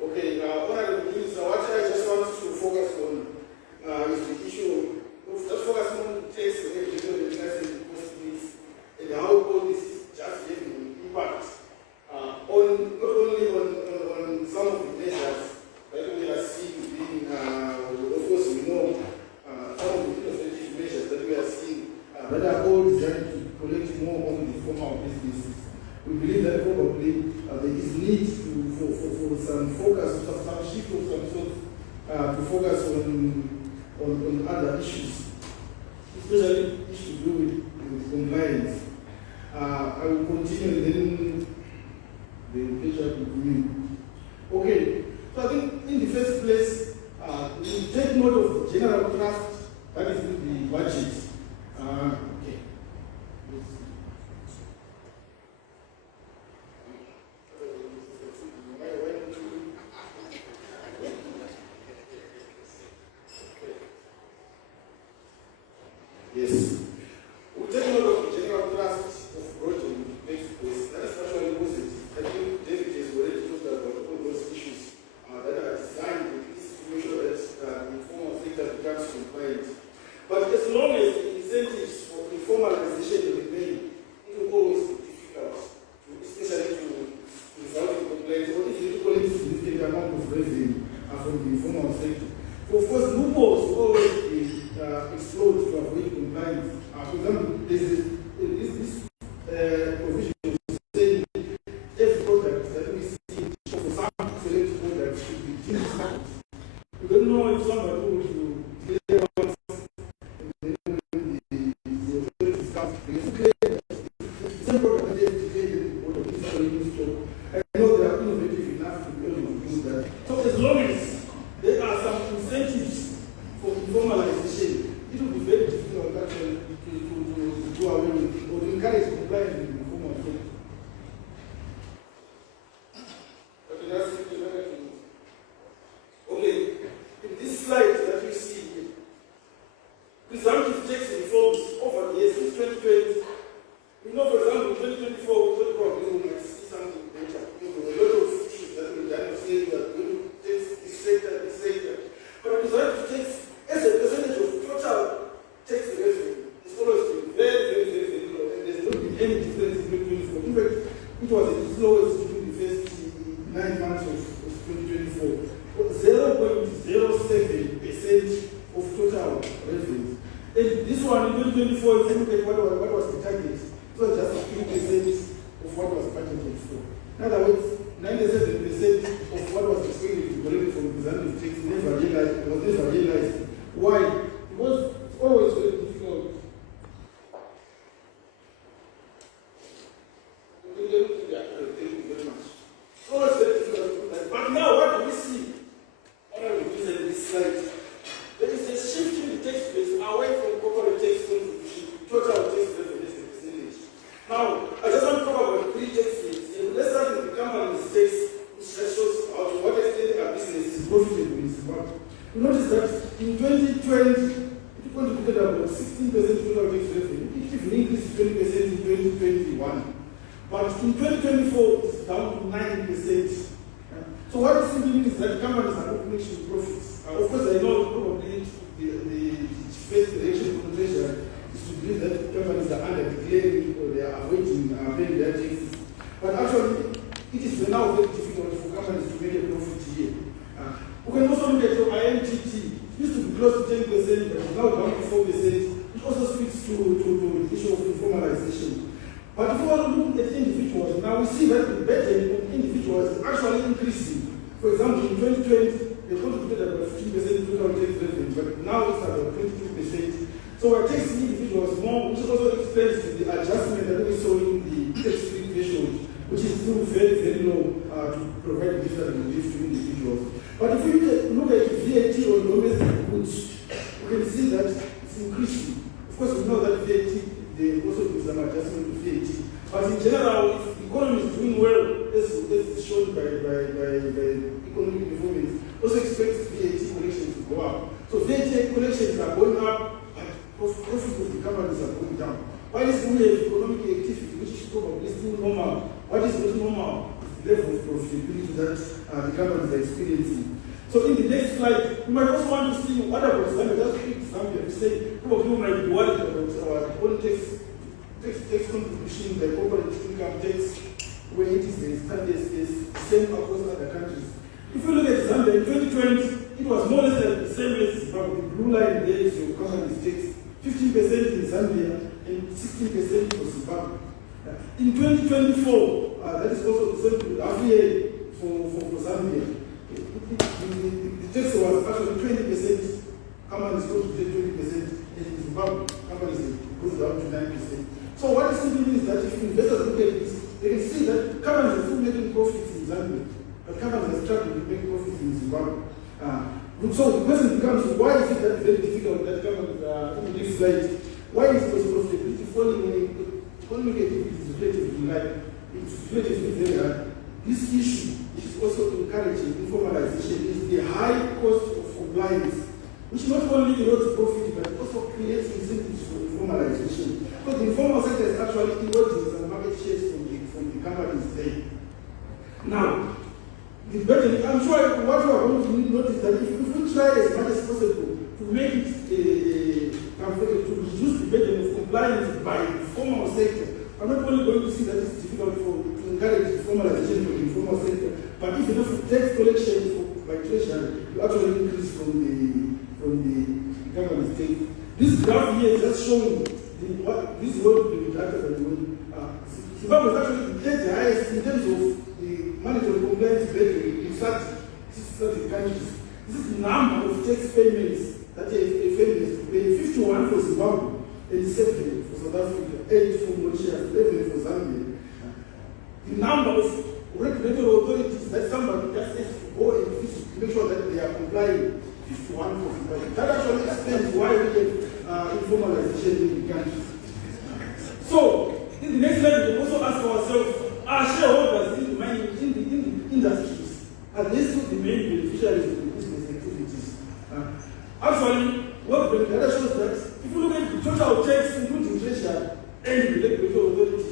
Okay, what I will do is what I just want to focus on is the issue of just focus on tax regulatory and cost and how all this is just having impact on not only on some of the measures that we are seeing being of course we know some of the innovative measures that we are seeing that are all designed to collect more on the formal businesses. We believe that probably there is need for some focus, some shift of some sort to focus on other issues, especially issues to do with compliance. I will continue then they will catch up with me. Okay, so I think in the first place, we take note of the general draft that is in the budget. Okay. Yes. We take note of the general draft of project next place. That is actually positive. I think David has already talked about all those issues that are designed with this becomes compliant. But as long as the incentives for informalization remain, it will always be difficult, especially to result in compliance, or if you collect a significant amount of revenue from the informal sector. So of course, loopholes will always be explored to avoid compliance. For example, this provision saying every product that we see, for some select products, should be deemed smart. We don't know if somebody would deliver once and then the authorities come to the same product that they have declared the product is already in stock. I know they are innovative enough to be able to do that. So as long as there are some incentives for informalization, it will be very difficult actually to do away with or to encourage compliance with the informal sector. Okay, that's it. Okay, in this slide that you see here, presumptive tax reforms over the years since 2020. We know, for example, 2024, we probably might see something better. A lot of issues that we've done of saying that we will tax this sector. But presumptive tax, as a percentage of total tax revenue, it's always been very, very, very, very low. And there's not been any difference in 2024. In fact, it was at its lowest during the first 9 months of 2024. 0.07% of total revenue. And this one in 2024, if you look at what was the target, it was just 3% of what was budgeted for. In other words, 97% of what was expected to collect from presumptive tax was never realized. Why? Because it's always very difficult. Thank you very much. It's always very difficult to do that. But now what do we see? What I will use in this slide. There is a shift in the tax base away from corporate tax contribution to total tax revenue as a percentage. Now, I just want to talk about three tax rates. Let's start with the company's tax, which shows to what extent our business is profitable in Zimbabwe. You notice that in 2020, it contributed about 16% to total tax revenue. It even increased 20% in 2021. But in 2024, it's down to 9%. So what it simply means is that companies are not making profits. Of course, I know probably the first reaction from the treasury is to believe that companies are under-declaring or they are avoiding paying their taxes. But actually, it is now very difficult for companies to make a profit here. We can also look at your IMTT. It used to be close to 10%, but it's now down to 4%. It also speaks to the issue of informalization. But if we want to look at individuals, now we see that the burden on individuals is actually increasing. For example, in 2020, they contributed about 15% total tax revenue, but now it's about 22%. So we're taxing individuals more, which also explains the adjustment that we saw in the tax-free threshold, which is still very, very low to provide different relief to individuals. But if we look at VAT on domestic goods, we can see that it's increasing. Of course, we know that VAT, they also do some adjustment to VAT. But in general, if the economy is doing well, as is shown by economic performance, also expect VAT collections to go up. So VAT collections are going up, but profits of the companies are going down. Why is we have economic activity, which is probably still normal? What is not normal is the level of profitability that the companies are experiencing. So in the next slide, we might also want to see what about Zambia. Just pick Zambia to say, probably we might be worried about our own tax contribution, the corporate income tax, where it is the standard is the same across other countries. If you look at Zambia in 2020, it was more or less like the same as Zimbabwe. The blue line there is your company's tax, 15% in Zambia and 16% for Zimbabwe. In 2024, that is also the same half year for Zambia. The tax was actually 20%, companies contributed 20%, and in Zimbabwe, companies goes down to 9%. So what it simply means that if investors look at this, they can see that companies are still making profits in Zambia, but companies are struggling to make profits in Zimbabwe. So the question becomes, why is it that very difficult that companies are in this slide? Why is this profitability falling when economic activity is relatively light? It's relatively very high. This issue is also encouraging informalization is the high cost of compliance, which not only erodes profit, but also creates incentives for informalization. Because the informal sector is actually eroding some market shares from the companies there. Now, the burden, I'm sure what you are going to notice that if we try as much as possible to make it see that it's difficult to encourage formalization from the informal sector. But if enough tax collection by treasury, you actually increase from the government take. This graph here is just showing this world will be data that when Zimbabwe is actually the third highest in terms of the monetary compliance rate in 30 countries. This is the number of tax payments that a family has to pay. 51 for Zimbabwe, 87 for South Africa, 8 for Mauritius, 11 for Zambia. The number of regulatory authorities that somebody just has to go and visit to make sure that they are complying, 51 for Zimbabwe. That actually explains why we have informalization in the country. So, in the next slide, we also ask ourselves, are shareholders in the industries, are they still the main beneficiaries of the business activities? Actually, what the data shows that if you look at the total tax, including treasury and the regulatory authorities,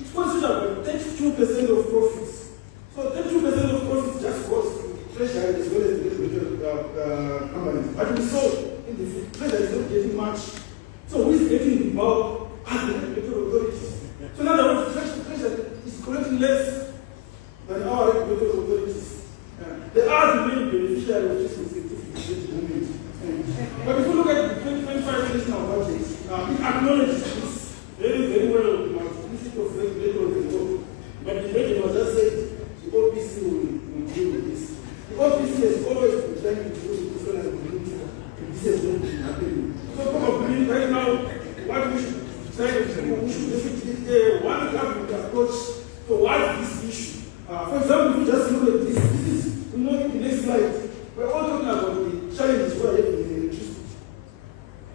it's considered about 32% of profits. So 32% of profits just goes to treasury as well as the regulatory companies. But we saw in the treasury is not getting much. So who is getting the bulk? Are the regulatory authorities. So in other words, treasury is collecting less than our regulatory authorities. They are the main beneficiaries of this certificate at the moment. But if you look at the 2025 national budget, it acknowledges this very, very well, the multiplicity of regulators involved. But the budget was just said the OPC will deal with this. The OPC has always been trying to deal with this one as a community, and this has not been happening. So probably right now, what we should try to do, we should definitely one government approach towards this issue. For example, if you just look at this is, in the next slide, we're all talking about the challenges we are having in electricity.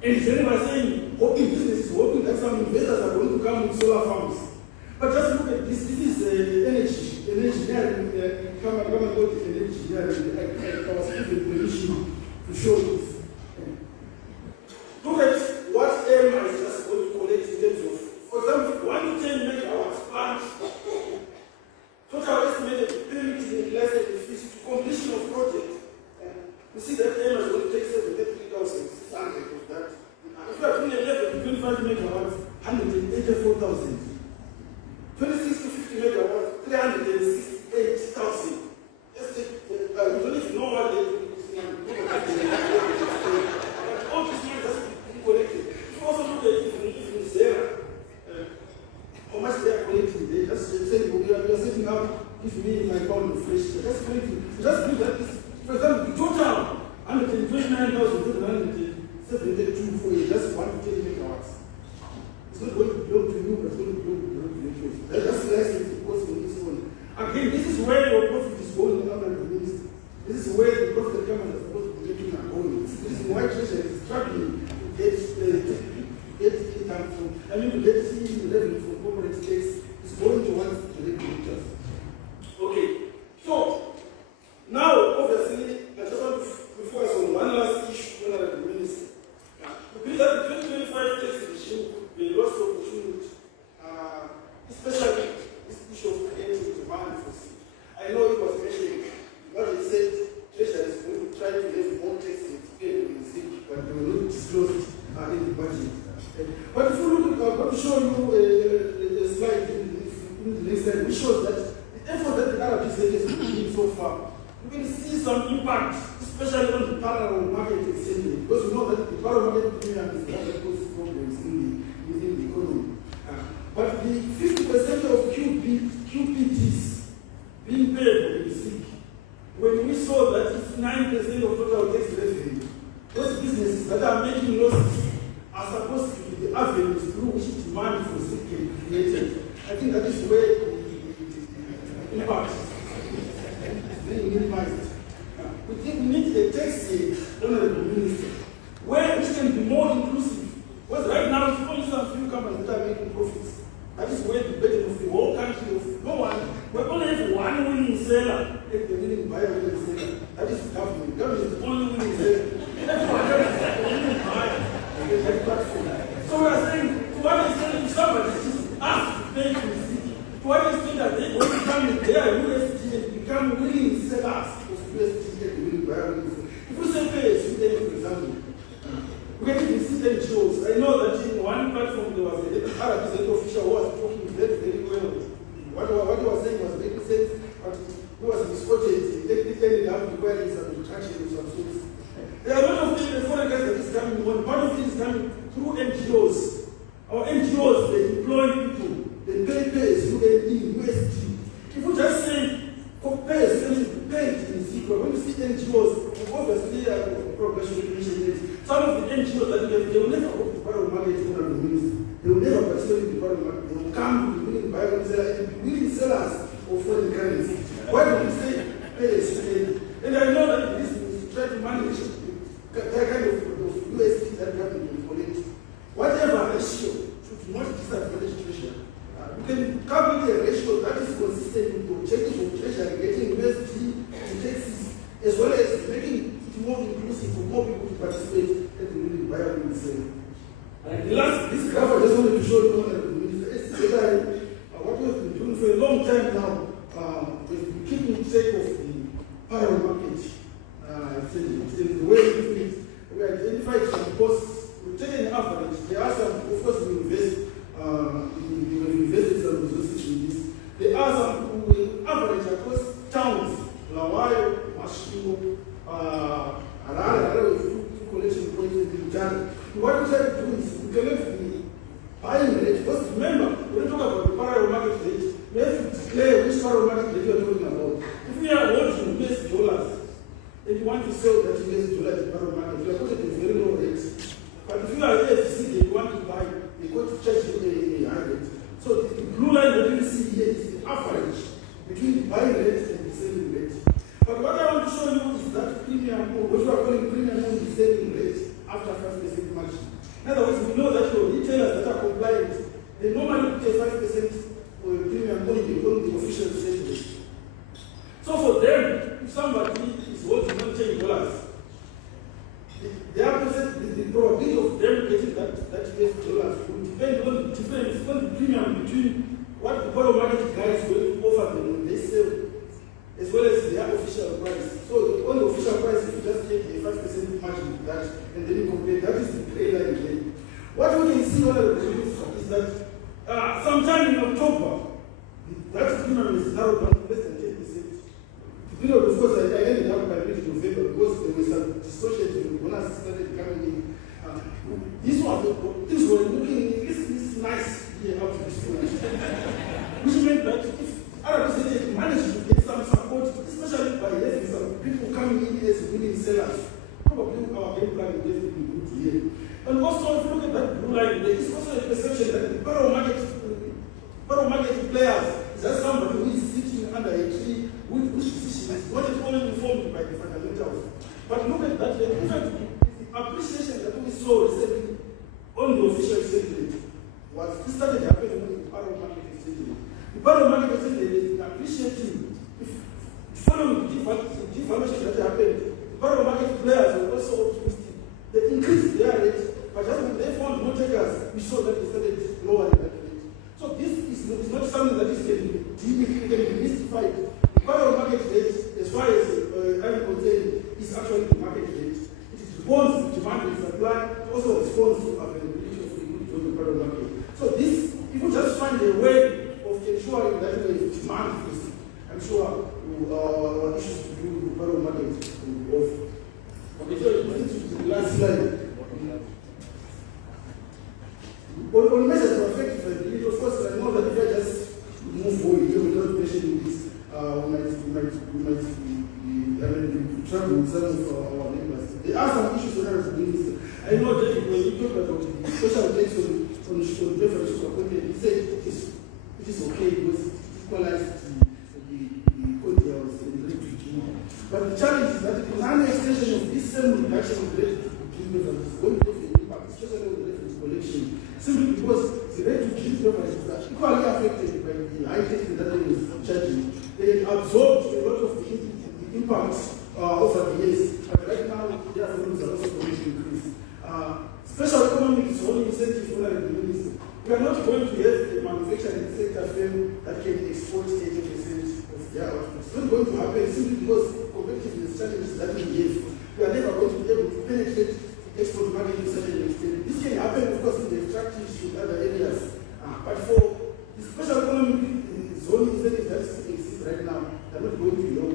And then we're saying, hoping businesses, hoping that some investors are going to come with solar farms. But just look at this. This is engineering, come and go to engineering. I was given permission to show this. Look at what area is just going to collect in terms of, for example, 1 to 10 megawatts plant. Total estimated permitting less than 50 completion of project. We see that area is going to take 73,600 of that. If you are doing a level of 25 megawatts, 184,000. 26 to 50 megawatts, 368,000. We don't even know what they do. All this money has to be collected. If you also look at even Zera, how much they are collecting, they just say, we are setting up, give me my pound of fresh. Just collecting. Just do that. For example, the total 129,772 for just 1 to 10 megawatts. It's not going to belong to you, but it's going to belong to the that's the license it goes on this one. Again, this is where your profit is going under the ministry. This is where the profit companies are supposed to be making are going. This is why treasury is struggling to get income from, to get revenue from corporate tax. It's going towards the regulators. Okay, so now obviously I just want to focus on one last issue under the ministry. We believe that the 2025 tax regime could be a lost opportunity. Especially this issue of creating demand for seed. I know it was mentioned, what they said, treasury is going to try to have more tax to pay in seed, but they will not disclose it in the budget. But if you look, I'm going to show you a slide in the next slide, which shows that the effort that the Arab has been doing so far, you can see some impact, especially on the parallel market exchange, because we know that the parallel market premium is one of the causes problems within the economy. But the 50% of QPTs being paid for the sick, when we saw that it's 9% of total tax revenue, those businesses that are making losses are supposed to be the avenues through which demand for sick can be created. I think that is where the impact is being minimized. We think we need a tax rate, honorable minister, which can be more inclusive. Because right now, it's only some few companies that are making profits. That is where the burden of the whole country of no one, we only have one winning seller, and the winning buyer winning seller. That is the government. The government is the only winning seller. Everyone else is the winning buyer on that platform. So we are saying, to what extent if somebody is asked to pay to receive, to what extent are they going to come in their USD and become winning sellers of USD and winning buyer winning seller? If we say pay as you take, for example, we can see them shows. I know that in one platform there was a Arab official who was talking very, very what he was saying was making sense, but he was misquoted. He ended up requiring some retraction of some sorts. There are a lot of things, foreign guys that is coming on. Part of it is coming through NGOs. Our NGOs, they employ people. They pay payers, UAE, USD. If you just say, payers, paid in Zimbabwe, when you see NGOs, obviously progression recognition, some of the NGOs that they will never go to the barrel market to the minister. They will never participate in the barrel market. They will come to the willing buyer and seller and be willing sellers of foreign currency. Why do we say payers? And I know that this is try to manage that kind of USD that government will collect. Whatever ratio should not disadvantage treasury. You can calculate a ratio that is consistent with the objective of treasury, getting USD in taxes, as well as making it more inclusive for more people to participate at the willing buyer and seller. And the last, this graph I just wanted to show you what we have been doing for a long time now, we've been keeping track of the parallel market. The way we identified some costs, we take an average. There are some, of course, we invest, we invested some resources in this. There are some who will average across towns, Lawayo, Mashimo, Harare, two collection points in Ghana. What we try to do is we collect the buying rate. Because remember, when we talk about the parallel market rate, we have to declare which parallel market rate we are talking about. If we are holding US dollars, and you want to sell that US dollar at the parallel market, you are putting a very low rate. But if you are AFC, you want to buy, they go to charge you a high rate. So the blue line that you see here is the average between the buying rate and the selling rate. But what I want to show you is that premium, or what we are calling premium on the selling rate after 5% margin. In other words, we know that your retailers that are compliant, they normally pay 5% premium on the official sales rate. So for them, if somebody is holding $10, the probability of them getting that US dollars will depend on the difference, on the premium between what the borrow market guys will offer them when they sell, as well as their official price. So on the official price, if you just take a 5% margin with that, and then you compare, that is the gray line again. What we can see on the release is that sometime in October, that premium is narrowed down to less than 10%. The period, of course, I ended up by mid-November because there was some distortions when I started coming in. These were looking, this nice year up to this point. Which meant that if Arab State managed to get some support, especially by having some people coming in as willing sellers, probably our game plan will definitely be good here. And also, if you look at that blue line, there is also a perception that the borrow market players is just somebody who is sitting under a tree, which position is not at all informed by the fundamentals. But look at that, in fact, the appreciation that we saw recently on the official statement was this started happening with the borrow market statement. The borrow market statement is appreciating, following the devaluation that happened, the borrow market players were also optimistic. They increased their rate, but just when they found more takers, we saw that they started lowering that rate. So this is not something that can be mystified. The borrow market rate, as far as I'm concerned, is actually the market rate. It responds to demand and supply, it also responds to availability of the goods on the borrow market. So this, if you just find a way of ensuring that there is demand first, I'm sure our issues to do with the borrow market will be off. Okay, so the last slide. On measures to affect availability, of course, I know that if I just move forward here without mentioning this, we might be trouble with some of our neighbors. There are some issues when I was doing this. I know that when you talk about the social tax on preference to appointment, he said it is okay because it equalized the hotels and the refugee. But the challenge is that the annual extension of this same reduction of the rate to preference is going to have an impact, especially on the reference collection, simply because the rate to preference is equally affected by the high tax that they were charging. They absorbed a lot of the impacts over the years, and right now their volumes are also going to increase. Special economic is only incentive for the minister. We are not going to have a manufacturing sector firm that can export 80% of their output. It's not going to happen simply because competitiveness challenges that we have. We are never going to be able to penetrate the export market to such an extent. This can happen, of course, in the extractive in other areas. But for the special economic zone incentive right now, they're not going to know,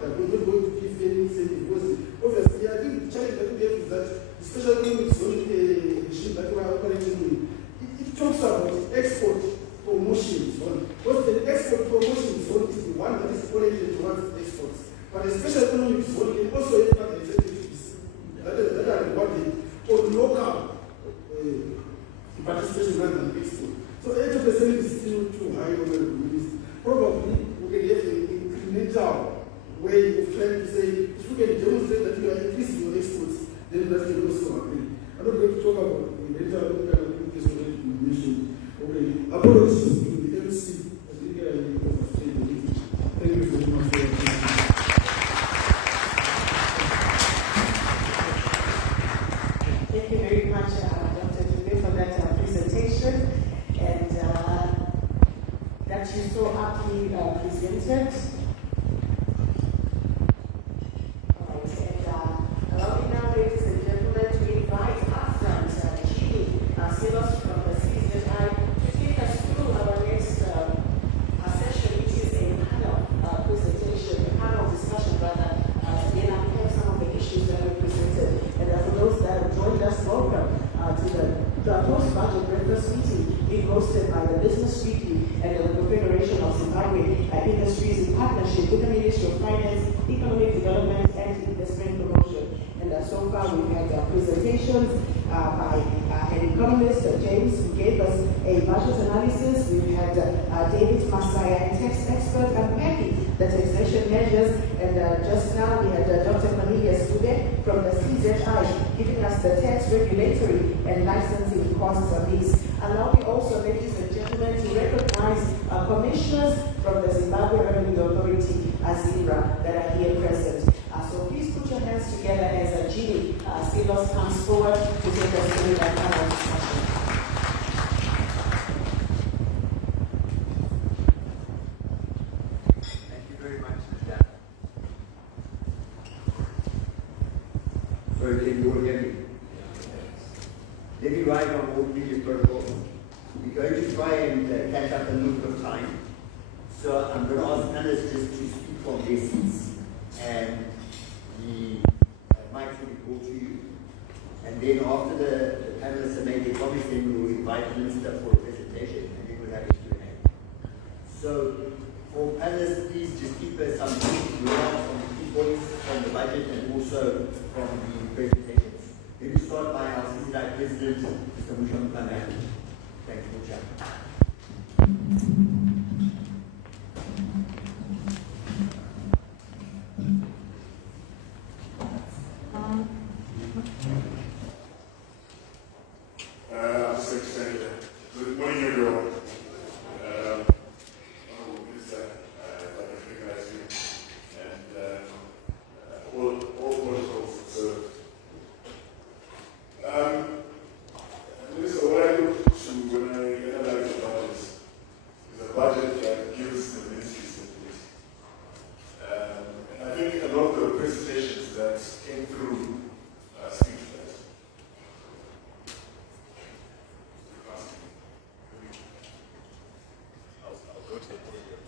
they're not going to give any incentive because obviously, I think the challenge that we have is that the special economic zone regime that we are operating in, it talks about export promotion zone. Because the export promotion zone is the one that is oriented towards exports. But the special economic zone can also have other incentives that are rewarded for local participation rather than export. So 80% is still too high on the list. Probably we can have an incremental way of trying to say, if we can demonstrate that you are increasing your exports, then that can also happen. I'm not going to talk about the rental kind of case already mentioned. Okay, apologies to the MC. I think I overstayed the meeting. Thank you very much for your attention. Thank you very much, Dr. Dube, for that presentation and that you so aptly presented. All right, and allow me now, ladies and gentlemen, to invite Afghan Chidi Silos from the CZI to take us through our next session, which is a panel presentation, a panel discussion rather, to then unpack some of the issues that were presented. And for those that have joined us, welcome to our post-budget breakfast meeting being hosted by the Business Weekly and the Confederation of Zimbabwe Industries in partnership with the Ministry of Finance, Economic Development and Investment Promotion. And so far we've had presentations by an economist, James, who gave us a budget analysis. We've had David Masaya, a tax expert, unpacking the taxation measures. And just now we had Dr. Cornelius Dube from the CZI giving us the tax regulatory and licensing costs of these. Allow me also, ladies and gentlemen, to recognize commissioners from the Zimbabwe Revenue Authority, ZIMRA, that are here present. So please put your hands together as Gini Silos comes forward to take us through that panel discussion. Thank you very much, Mr. Sorry, can you all hear me? Let me ride on all previous protocols. We're going to try and catch up a little bit of time. So I'm going to ask panelists just to speak from their seats, and the mics will be brought to you. And then after the panelists have made their comments, then we will invite the minister for a presentation, and then we'll have a Q&A. So for panelists, please just keep some remarks on the key points from the budget and also from the presentations. Let me start by our CZI President, Mr. Musham Plamani. Thank you, Chair. Good morning, everyone. All protocols observed. Minister, what I look to when I analyze the budget is a budget that gives the ministry stability. And I think a lot of the presentations that came through speak to that. I'll go to the podium.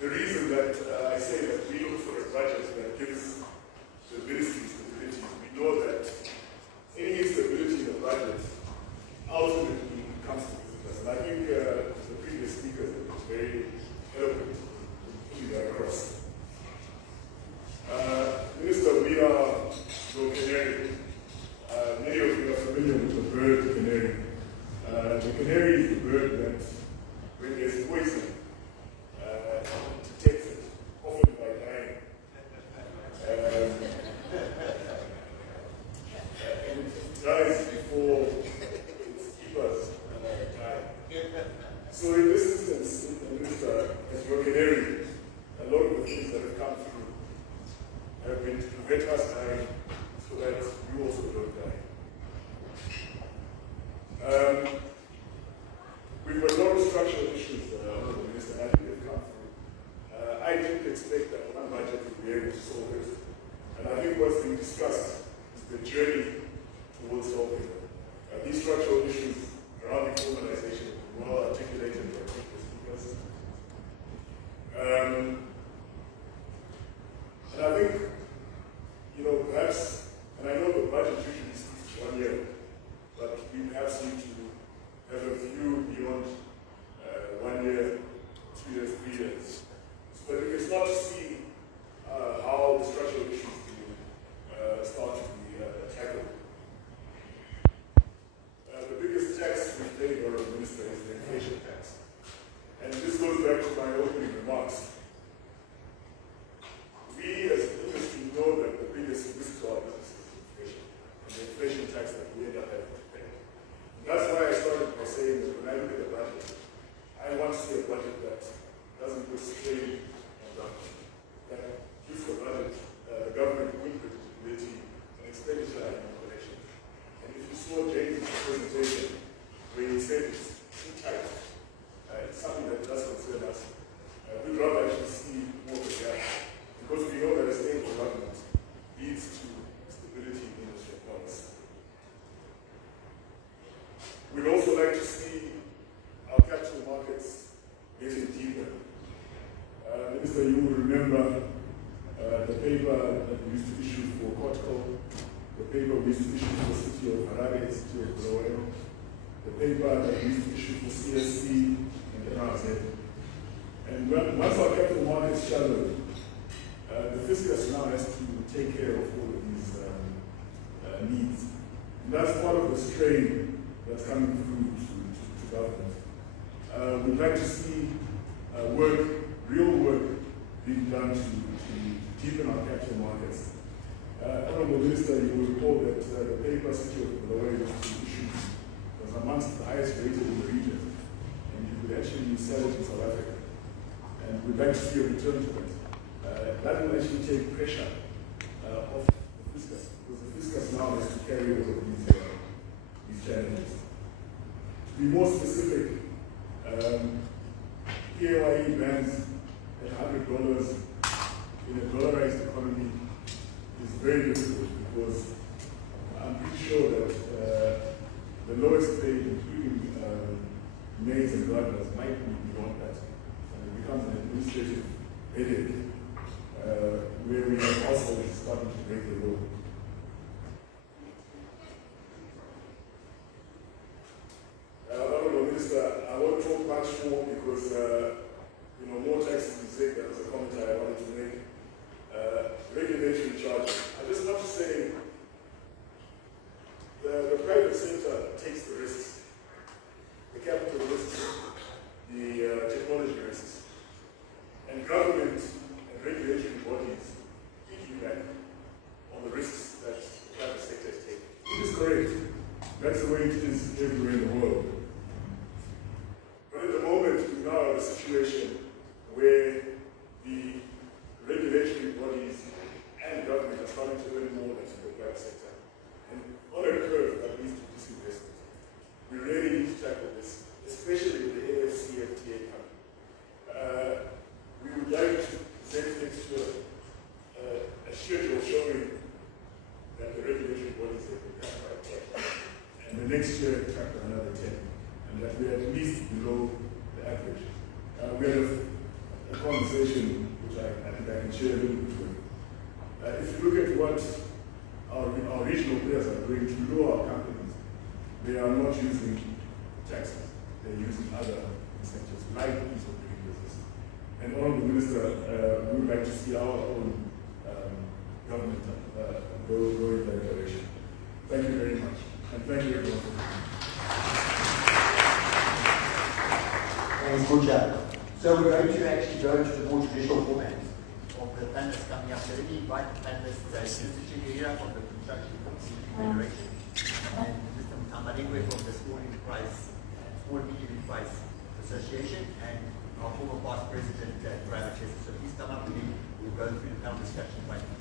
The reason that I say that we look for a budget that gives the ministry stability, we know that any instability in the budget ultimately comes to visitors. And I think the previous speakers have been very eloquent in putting that across. Minister, we are the canary. Many of you are familiar with the bird canary. The canary is the bird that, when there's poison, detects it, often by dying. And it dies before its keepers die. So in this instance, as your canary, a lot of the things that have come through have been to prevent us dying so that you also don't die. We've got a lot of structural issues, Minister, that have come through. budget. I want to see a budget that doesn't put strain on government, that gives the government good predictability and expenditure and collection. And if you saw James' presentation, where he said it's too tight, it's something that does concern us. We'd rather actually see more of a gap, because we know that a stable government leads to stability in industry and policy. We'd also like to see our capital markets getting deeper. Minister, you will remember the paper that we used to issue for Kotko, the paper we used to issue for the City of Harare, City of Bulawayo, the paper that we used to issue for CSC and NRZ. And once our capital markets shallow, the fiscus now has to take care of all of these needs. And that's part of the strain that's coming through to government. We'd like to see real work being done to deepen our capital markets. Honorable Minister, you will recall that the paper City of Bulawayo issued was amongst the highest rated in the region, and you could actually sell it in South Africa. And we'd like to see a return to it. That will actually take pressure off the fiscus, because the fiscus now has to carry all of these challenges. To be more specific, PAYE bans at $100 in a dollarized economy is very difficult, because I'm pretty sure that the lowest paid, including maids and gardeners, might be beyond that. And it becomes an administrative headache where we have also starting to break the law. Honorable Minister, I won't talk much more because more taxes is sick. That was a comment I wanted to make. Regulatory charges. I just want to say the private sector takes the risks, the capital risks, the technology risks, and government and regulatory bodies piggyback on the risks that the private sector is taking. It is correct. That's the way it is everywhere in the world. But at the moment, we now have a situation where the regulatory bodies and government are starting to earn more than the private sector. And on a curve that leads to disinvestment. We really need to tackle this, especially with the AFCFTA coming. We would like to present next year a schedule showing that the regulatory bodies have been cut by 10. And the next year it cut by another 10. And that we are at least below the average. We had a conversation which I think I can share a little bit with. If you look at what our regional players are doing to lure our companies, they are not using taxes. They're using other incentives, like ease of doing business. And Honorable Minister, we would like to see our own government go in that direction. Thank you very much. And thank you everyone for coming. Thanks, Kucha. So we're going to actually go to the more traditional format of the panelists coming up. So let me invite the panelists, Mr. Chinyera from the Construction Federation, and Mr. Mtamalingwe from the Small and Medium Enterprise Association, and our former past president, Graham Chester. So please come up and we'll go through the panel discussion right now.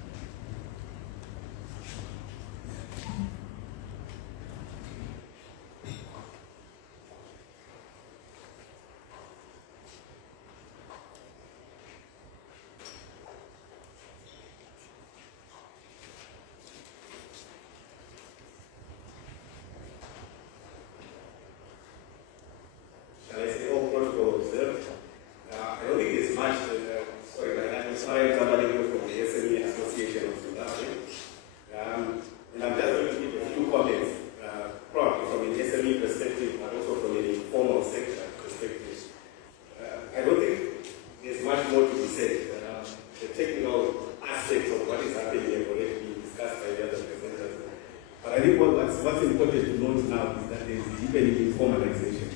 What's important to note now is that there is deepening formalization.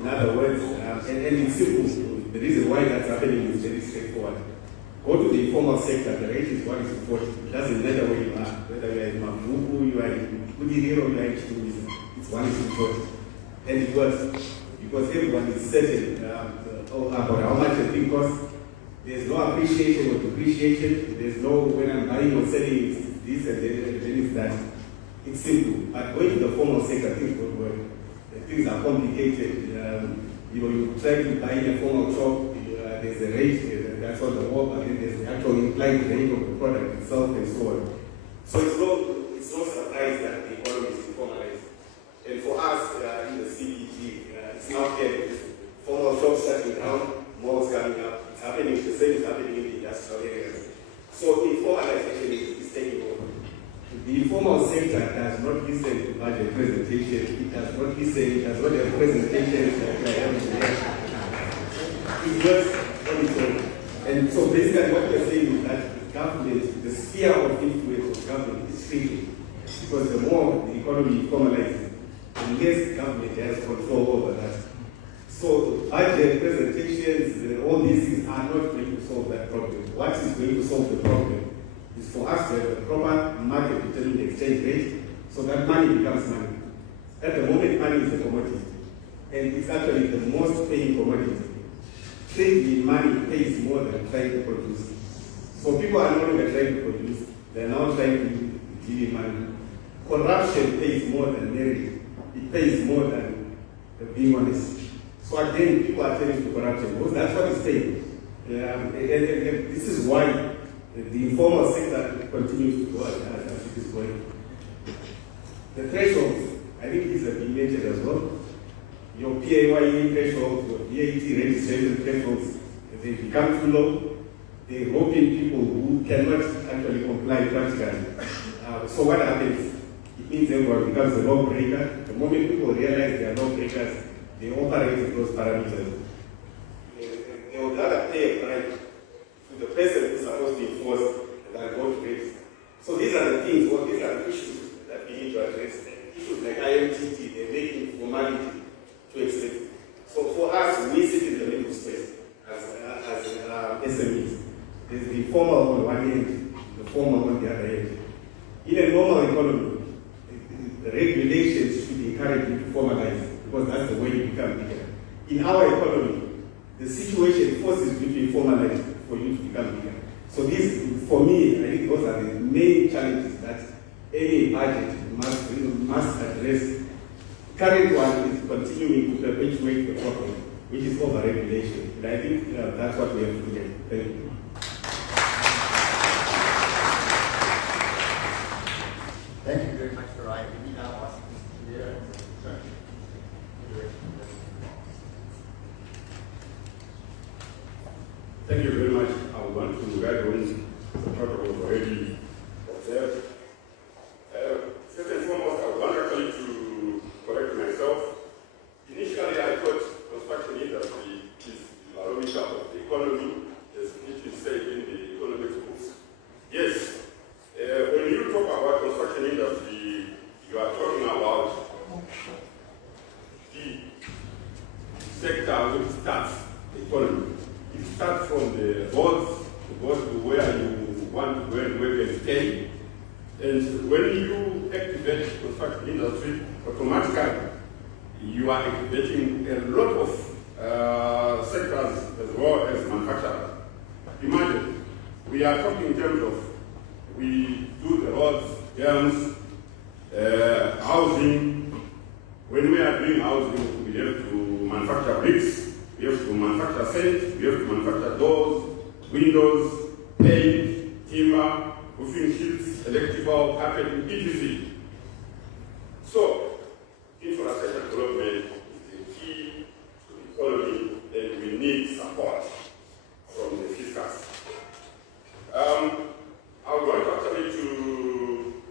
In other words, and it's simple. The reason why that's happening is very straightforward. Go to the informal sector, the rate is 1 to 40. It doesn't matter where you are, whether you are in Mavubu, you are in Kudiriro, you are in Chitumisa. It's 1 to 40. And it works. because everyone is certain about how much a thing costs. There's no appreciation or depreciation. There's no when I'm buying or selling it's this and then it's that. It's simple. But going to the formal sector, things don't work. Things are complicated. You try to buy in a formal shop, there's a rate, that's what the work, and then there's the actual implied rate of the product itself and so on. So it's no surprise that the economy is formalized. And for us in the CBG, it's now clear formal shops shutting down, malls coming up. It's happening, the same is happening in the industrial areas. So informalization is taking over. The informal sector does not listen to budget presentation, it does not listen, it does not have presentations like I have today. It works on its own. And so basically what we're saying is that government, the sphere of influence of government is shrinking. Because the more the economy formalizes, the less government has control over that. So budget presentations, all these things are not going to solve that problem. What is going to solve the problem is for us to have a proper market determined exchange rate so that money becomes money. At the moment, money is a commodity. And it's actually the most paying commodity. Trading in money pays more than trying to produce. So people are no longer trying to produce, they're now trying to deal in money. Corruption pays more than merit. It pays more than being honest. So again, people are turning to corruption because that's what it's paying. And this is why the informal sector continues to go as it is going. The thresholds, I think these have been mentioned as well. Your PAYE thresholds, your VAT registration thresholds, they become too low. They're robbing people who cannot actually comply practically. So what happens? It means everyone becomes a lawbreaker. The moment people realize they are lawbreakers, they operate with those parameters. They would rather pay a bribe to the person who's supposed to enforce than go to race. So these are the things, or these are the issues that we need to address. Issues like IMTT, they're making formality to exist. So for us, we sit in the middle space as SMEs. There's the formal on one end, the formal on the other end. In a normal economy, the regulations should encourage you to formalize because that's the way you become bigger. In our economy, the situation forces you to formalize for you to become bigger. So this, for me, I think those are the main challenges that any budget must address. Current one is continuing to perpetuate the problem, which is over-regulation. And I think that's what we have to do. Thank you. Thank you very much for writing. We now ask Mr. Clear. Thank you very much. I want to add on the protocol already observed. First and foremost, I want actually to correct myself. Initially, I thought construction industry is the barometer of the economy, as it is said in the economics books. Yes, when you talk about construction industry, you are talking about the sector which starts the economy. It starts from the roads to go to where you want to go and work and stay. And when you activate construction industry, automatically you are activating a lot of sectors as well as manufacturers. Imagine, we are talking in terms of we do the roads, dams, housing. When we are doing housing, we have to manufacture bricks, we have to manufacture cement, we have to manufacture doors, windows, paint, timber, roofing sheets, electrical, carpeting, etc. So, infrastructure development is the key to the economy, and we need support from the fiscus. I would want actually to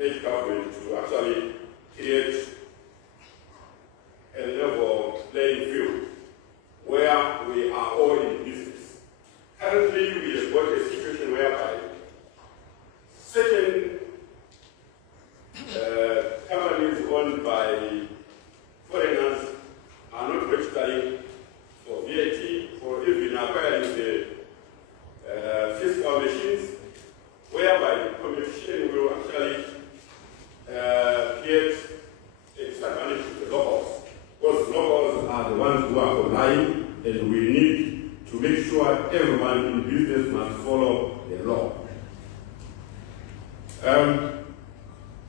urge government to actually create a level playing field where we are all in business. Currently, we have got a situation whereby certain companies owned by foreigners are not registering for VAT or even acquiring the fiscal machines, whereby competition will actually create a disadvantage to the locals. Because who are complying, and we need to make sure everyone in business must follow the law.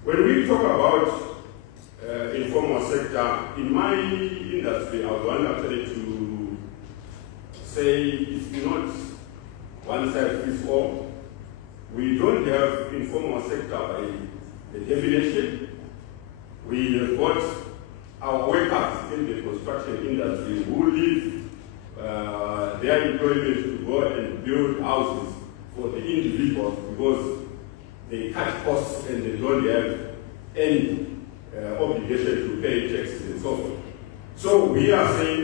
When we talk about informal sector, in my industry, I want actually to say it's not one size fits all. We don't have informal sector by the definition. We have got our workers in the construction industry who leave their employment to go and build houses for the individuals because they cut costs and they don't have any obligation to pay taxes and so forth. So we are saying,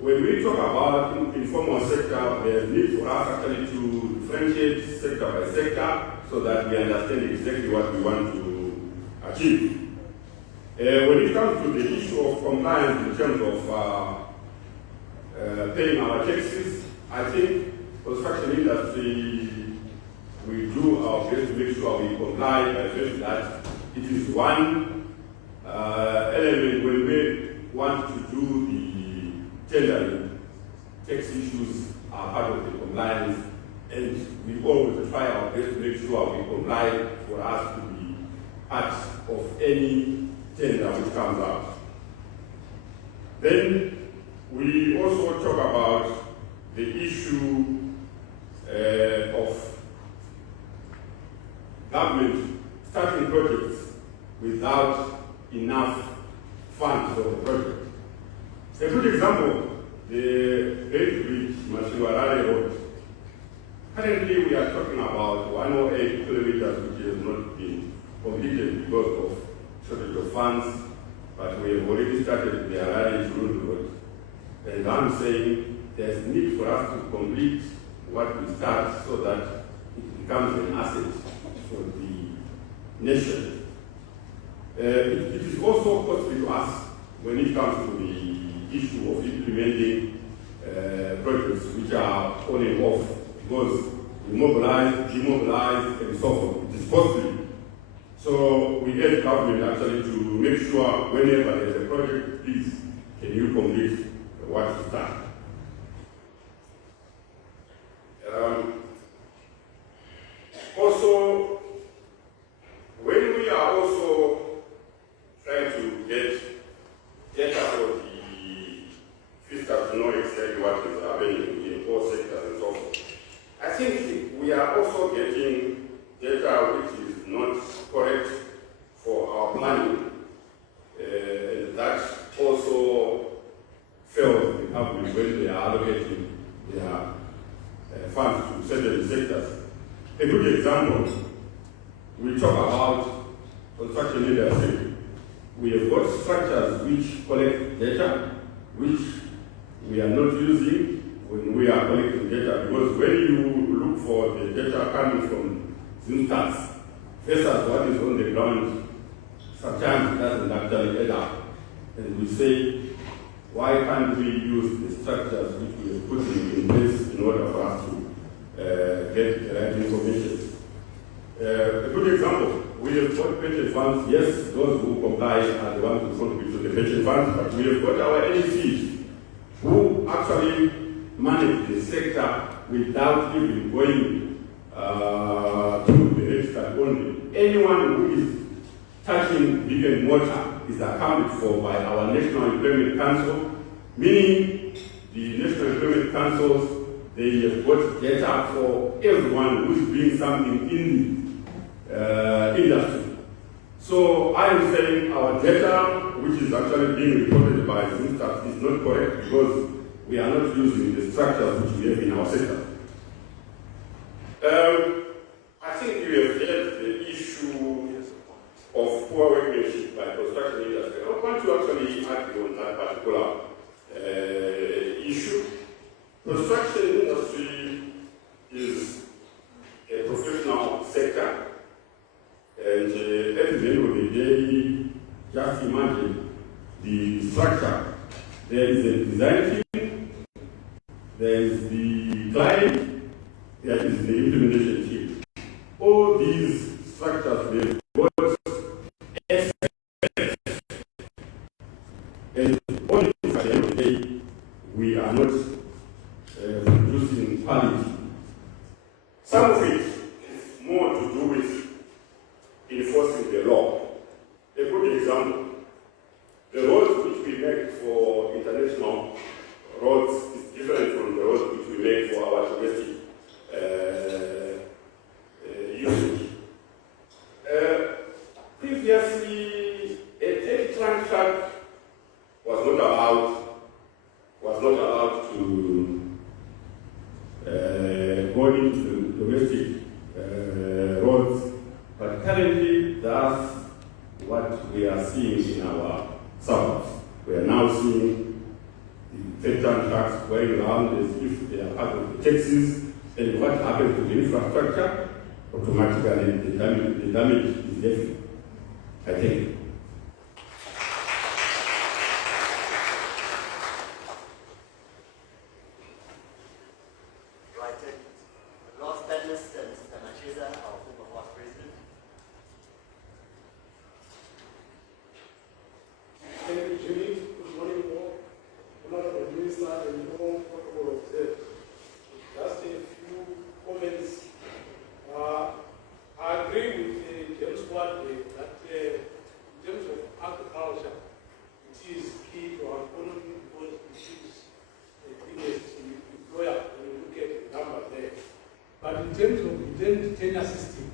when we talk about informal sector, there's need for us actually to differentiate sector by sector so that we understand exactly what we want to achieve. When it comes to the issue of compliance in terms of paying our taxes, I think construction industry, we do our best to make sure we comply by first that it is one element when we want to do the tendering. Tax issues are part of the compliance, and we always try our best to make sure we comply for us to be part of any tender which comes out. Then we also talk about the issue of government starting projects without enough funds for the project. A good example, the Great Bridge, Mashiwarare Road. Currently we are talking about 108 kilometers which has not been completed because of shortage of funds, but we have already started the Harare Road. And I'm saying there's need for us to complete what we start so that it becomes an asset for the nation. It is also costly to us when it comes to the issue of implementing projects which are on and off, because we mobilize, demobilize, and so forth. It is costly. So we get government actually to make sure whenever there's a project, please, can you complete what is done. Also, when we are also trying to get data for the fiscal to know exactly what is happening in all sectors and so forth, I think we are also getting data which is not correct for our planning, and that also fails the government when they are allocating their funds to certain sectors. A good example, we talk about construction industry. We have got structures which collect data, which we are not using when we are collecting data, because when you look for the data coming from Zimstats versus what is on the ground, sometimes it doesn't actually add up. And we say, why can't we use the structures which we have put in place in order for us to get the right information? A good example, we have got pension funds. Yes, those who comply are the ones who contribute to the pension funds, but we have got our NECs who actually manage the sector without even going to the register only. Anyone who is touching brick and mortar is accounted for by our National Employment Council, meaning the National Employment Councils, they have got data for everyone who is doing something in the industry. So I am saying our data, which is actually being reported by Zimstats, is not correct because we are not using the structures which we have in our sector. I think you have heard the issue of poor workmanship by construction industry. I want to actually argue on that particular issue. Construction industry is a professional sector, and at the end of the day, just imagine the structure. There is a design team, there is the client, there is the implementation team. All these structures, they've got experts, and only at the end of the day, are not producing quality. Some of it is more to do with enforcing the law. A good example, the roads which we make for international roads is different from the roads which we make for our domestic usage. Previously, a 30-ton truck was not allowed to go into domestic roads, but currently that's what we are seeing in our suburbs. We are now seeing the 30-ton trucks going around as if they are part of the taxis, and what happens to the infrastructure? Automatically the damage is definite. I think. Right. The last panelist, Mr. Macheza, our former past president. Thank you, Jimmy. Good morning, all. Honorable Minister and all protocol observed. Just a few comments. I agree with James Wadley that in terms of agriculture, it is key to our economy because it is the biggest employer when you look at the number there. But in terms of the tenure system,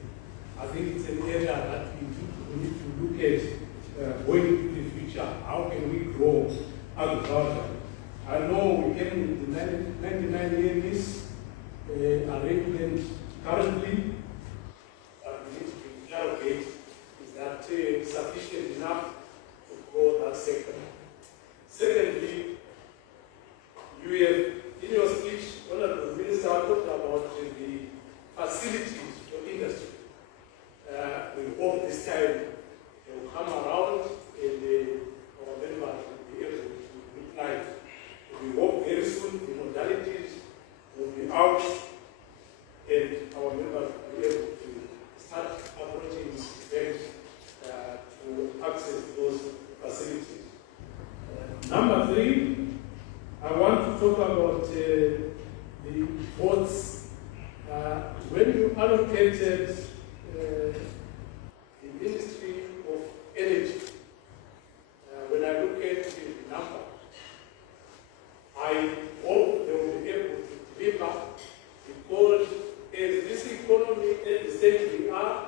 I think it's an area that we need to look at going into the future. How can we grow agriculture? I know we came with the 99-year lease arrangement currently. We need to allocate, is that sufficient enough to grow that sector? Secondly, you have, in your speech, Honorable Minister, talked about the facilities for industry. We hope this time they will come around and our members will be able to reply. We hope very soon the modalities will be out and our members will be able to start approaching banks to access those facilities. Number three, I want to talk about the ports. When you allocated the Ministry of Energy, when I look at the number, I hope they will be able to deliver because as this economy at the stage we are,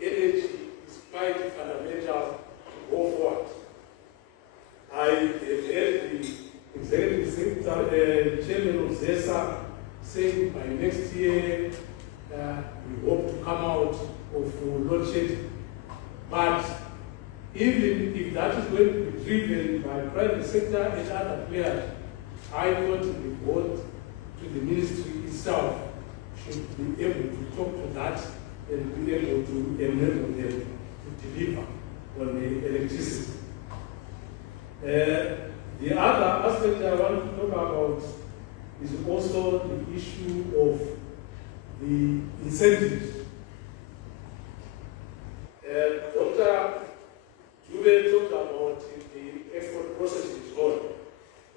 energy is quite fundamental to go forward. I have heard the Executive Secretary, Chairman of ZESA, saying by next year we hope to come out of load shedding. But even if that is going to be driven by private sector and other players, I thought the board to the ministry itself should be able to talk to that and be able to enable them to deliver on the electricity. The other aspect I want to talk about is also the issue of the incentives. Dr. Dube talked about the export processing zone.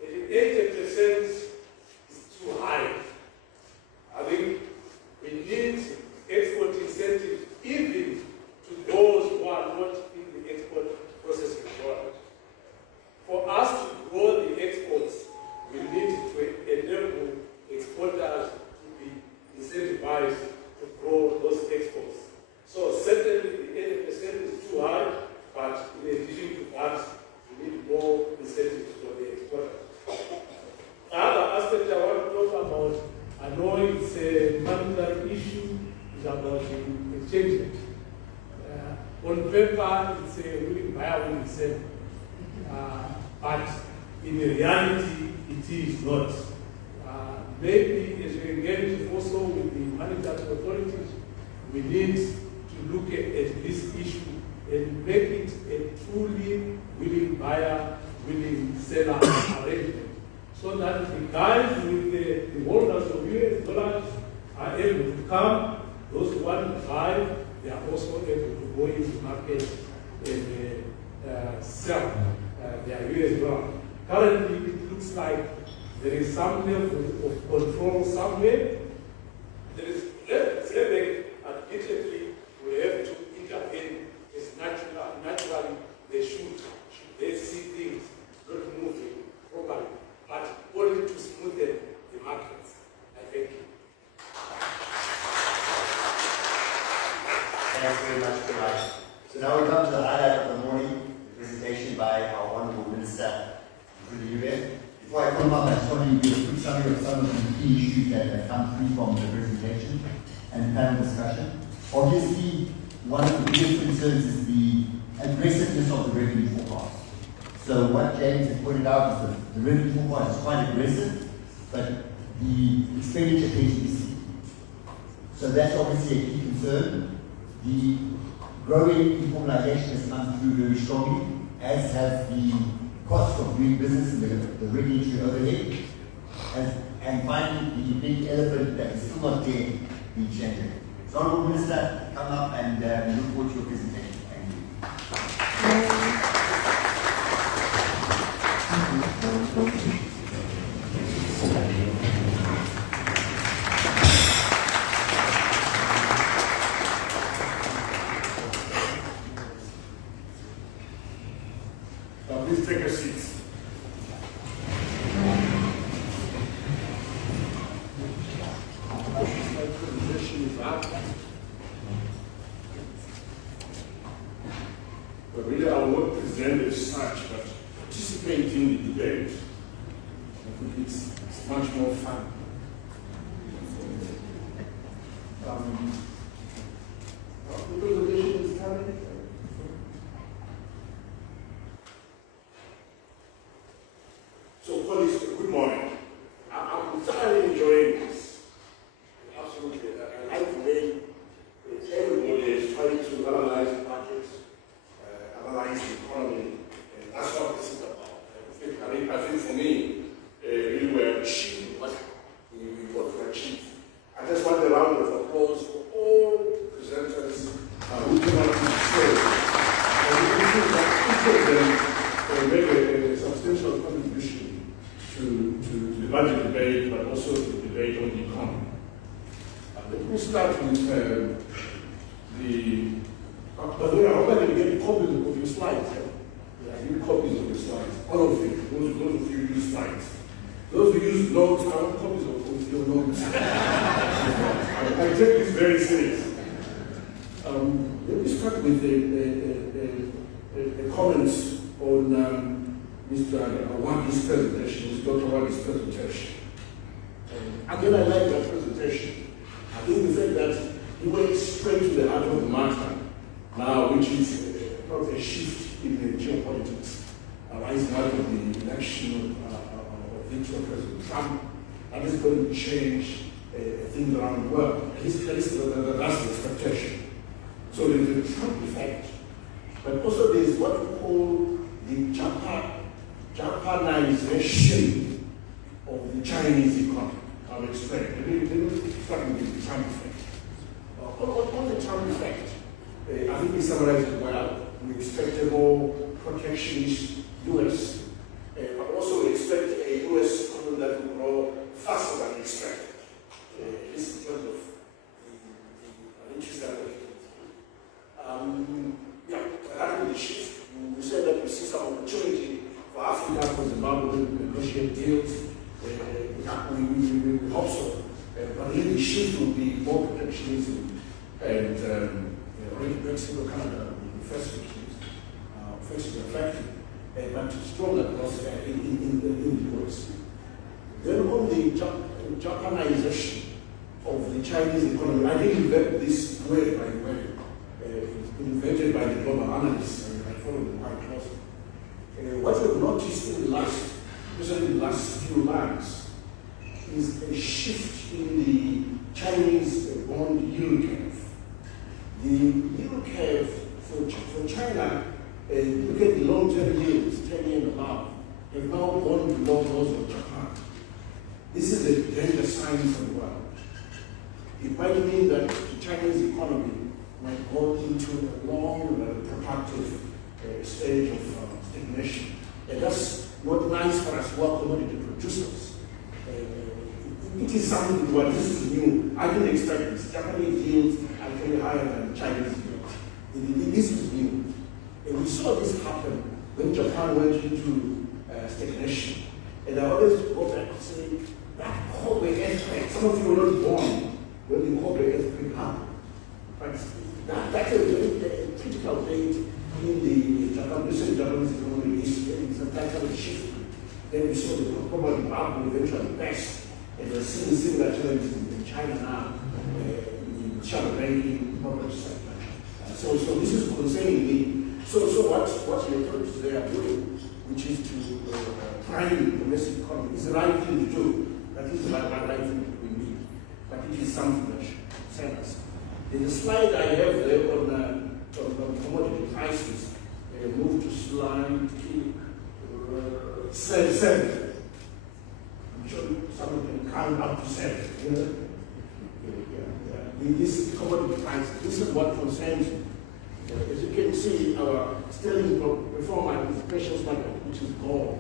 80% is too high. I think we need export incentives even to those who are not in the export processing zone. For us to grow the exports, we need to enable exporters to be incentivized to grow those exports. So certainly the 80% is too high, but in addition to that, we need more incentives for the exporters. The other aspect I want to talk about, I know it's a monetary issue, is about the exchange rate. On paper, it's a willing buyer, willing seller. But in reality, it is not. Maybe as we engage also with the monetary authorities, we need to look at this issue and make it a truly willing buyer, willing seller arrangement, so that the guys with the holders of US dollars are able to come. Those who want to buy, they are also able to go into the market and sell their US dollar. Currently, it looks like there is some level of control somewhere. There is level, admittedly, we have to intervene as naturally they should they see things not moving properly, but only to smoothen the markets. I thank you. Thanks very much, Kulai. So now we come to the highlight of the morning, the presentation by our Honourable Minister, Mkhulu. Before I come up, I just want to give a quick summary of some of the key issues that have come through from the presentation and panel discussion. Obviously, one of the biggest concerns is the aggressiveness of the revenue forecast. So what James has pointed out is that the revenue forecast is quite aggressive, but the expenditure tends to be steep. So that's obviously a key concern. The growing informalization has come through very strongly, as has the cost of doing business and the regulatory overhead. And finally, the big elephant that is still not there, the exchange rate. So, Honourable Minister, come up and we look forward to your presentation. Thank you. Please take a seat. But really, I will not present as such, but participate in the debate. I think it's much more fun. The presentation is coming. So, colleagues, good morning. I'm thoroughly enjoying this. Absolutely. I like the way everybody is trying to analyze the budgets, analyze the economy, and that's what this is about. I think for me, we were achieving what we want to achieve. I just want a round of applause for all presenters who came out to say, and we think that each of them made a substantial contribution to the budget debate, but also to the debate on the economy. Let me start with by the way, I hope I can get copies of your slides. I need copies of your slides. All of you, those of you who use slides. Those who use notes, I want copies of your notes. I take this very serious. Let me start with the comments on Mr. Awadi's presentation, Dr. Awadi's presentation. Again, I like that presentation. I think the fact that he went straight to the heart of the matter now, which is not a shift in the geopolitics arising out of the election of Victor President Trump, that is going to change things around the world. At least that's the expectation. So there's the Trump effect, but also there's what we call the Japanization of the Chinese economy. I'll explain. Let me start with the Trump effect. On the Trump effect, I think we summarized it well. We expect a more protectionist U.S., but also we expect a U.S. economy that will grow faster than expected. This is in terms of the interest that we're that will shift. We said that we see some opportunity for Africa, for Zimbabwe, to negotiate deals. We hope so. But really the shift will be more protectionism and already Mexico, Canada, the first facing effective, but stronger growth in the US. Then on the Japanization of the Chinese economy, I didn't invent this word, by the way. Invented by the global analysts, and I follow them quite closely. What we've noticed in the last, especially in the last few months, is a shift in the Chinese bond yield curve. The yield curve for China, look at the long-term yields, 10 years and above, have now gone below those of Japan. This is a danger sign for the world. It might mean that the Chinese economy might go into a long, protracted stage of stagnation. And that's not nice for us, well commodity producers. it is something what this is new. I didn't expect this. Japanese yields are actually higher than Chinese yields. This is new. And we saw this happen when Japan went into stagnation. And I always go back and say, that Kobe earthquake, some of you were not born when the Kobe earthquake happened. But that's a very critical date in the Japanese economy. It's a type of shift. Then we saw the global bubble eventually burst. And we're seeing similar challenges in China now, in shadow banking, corporate sector. So this is concerning me. So what the authorities they are doing, which is to prime the domestic economy, is the right thing to do. That is the right thing we need. But it is something that should concern us. In the slide I have there on commodity prices, move to slide 7. I'm sure someone can count up to 7. You know? This commodity price, this is what concerns me. As you can see, our sterling performance in the precious metal, which is gold,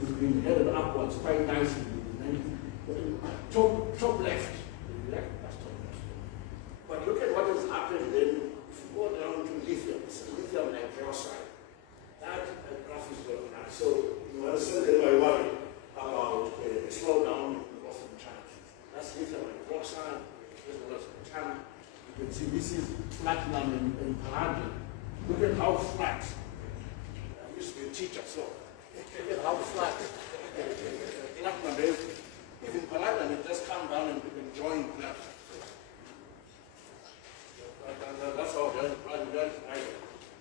has been headed upwards quite nicely. Top left. That's top left. But look at what has happened then. If you go down to lithium, it's a lithium hydroxide. That graph is very nice. So you understand that my worry about a slowdown in the growth in China. That's lithium hydroxide, as well as platinum. You can see this is platinum and palladium. Look at how flat. I used to be a teacher, so look at how flat platinum is. Even palladium, it just come down and join platinum. That's how very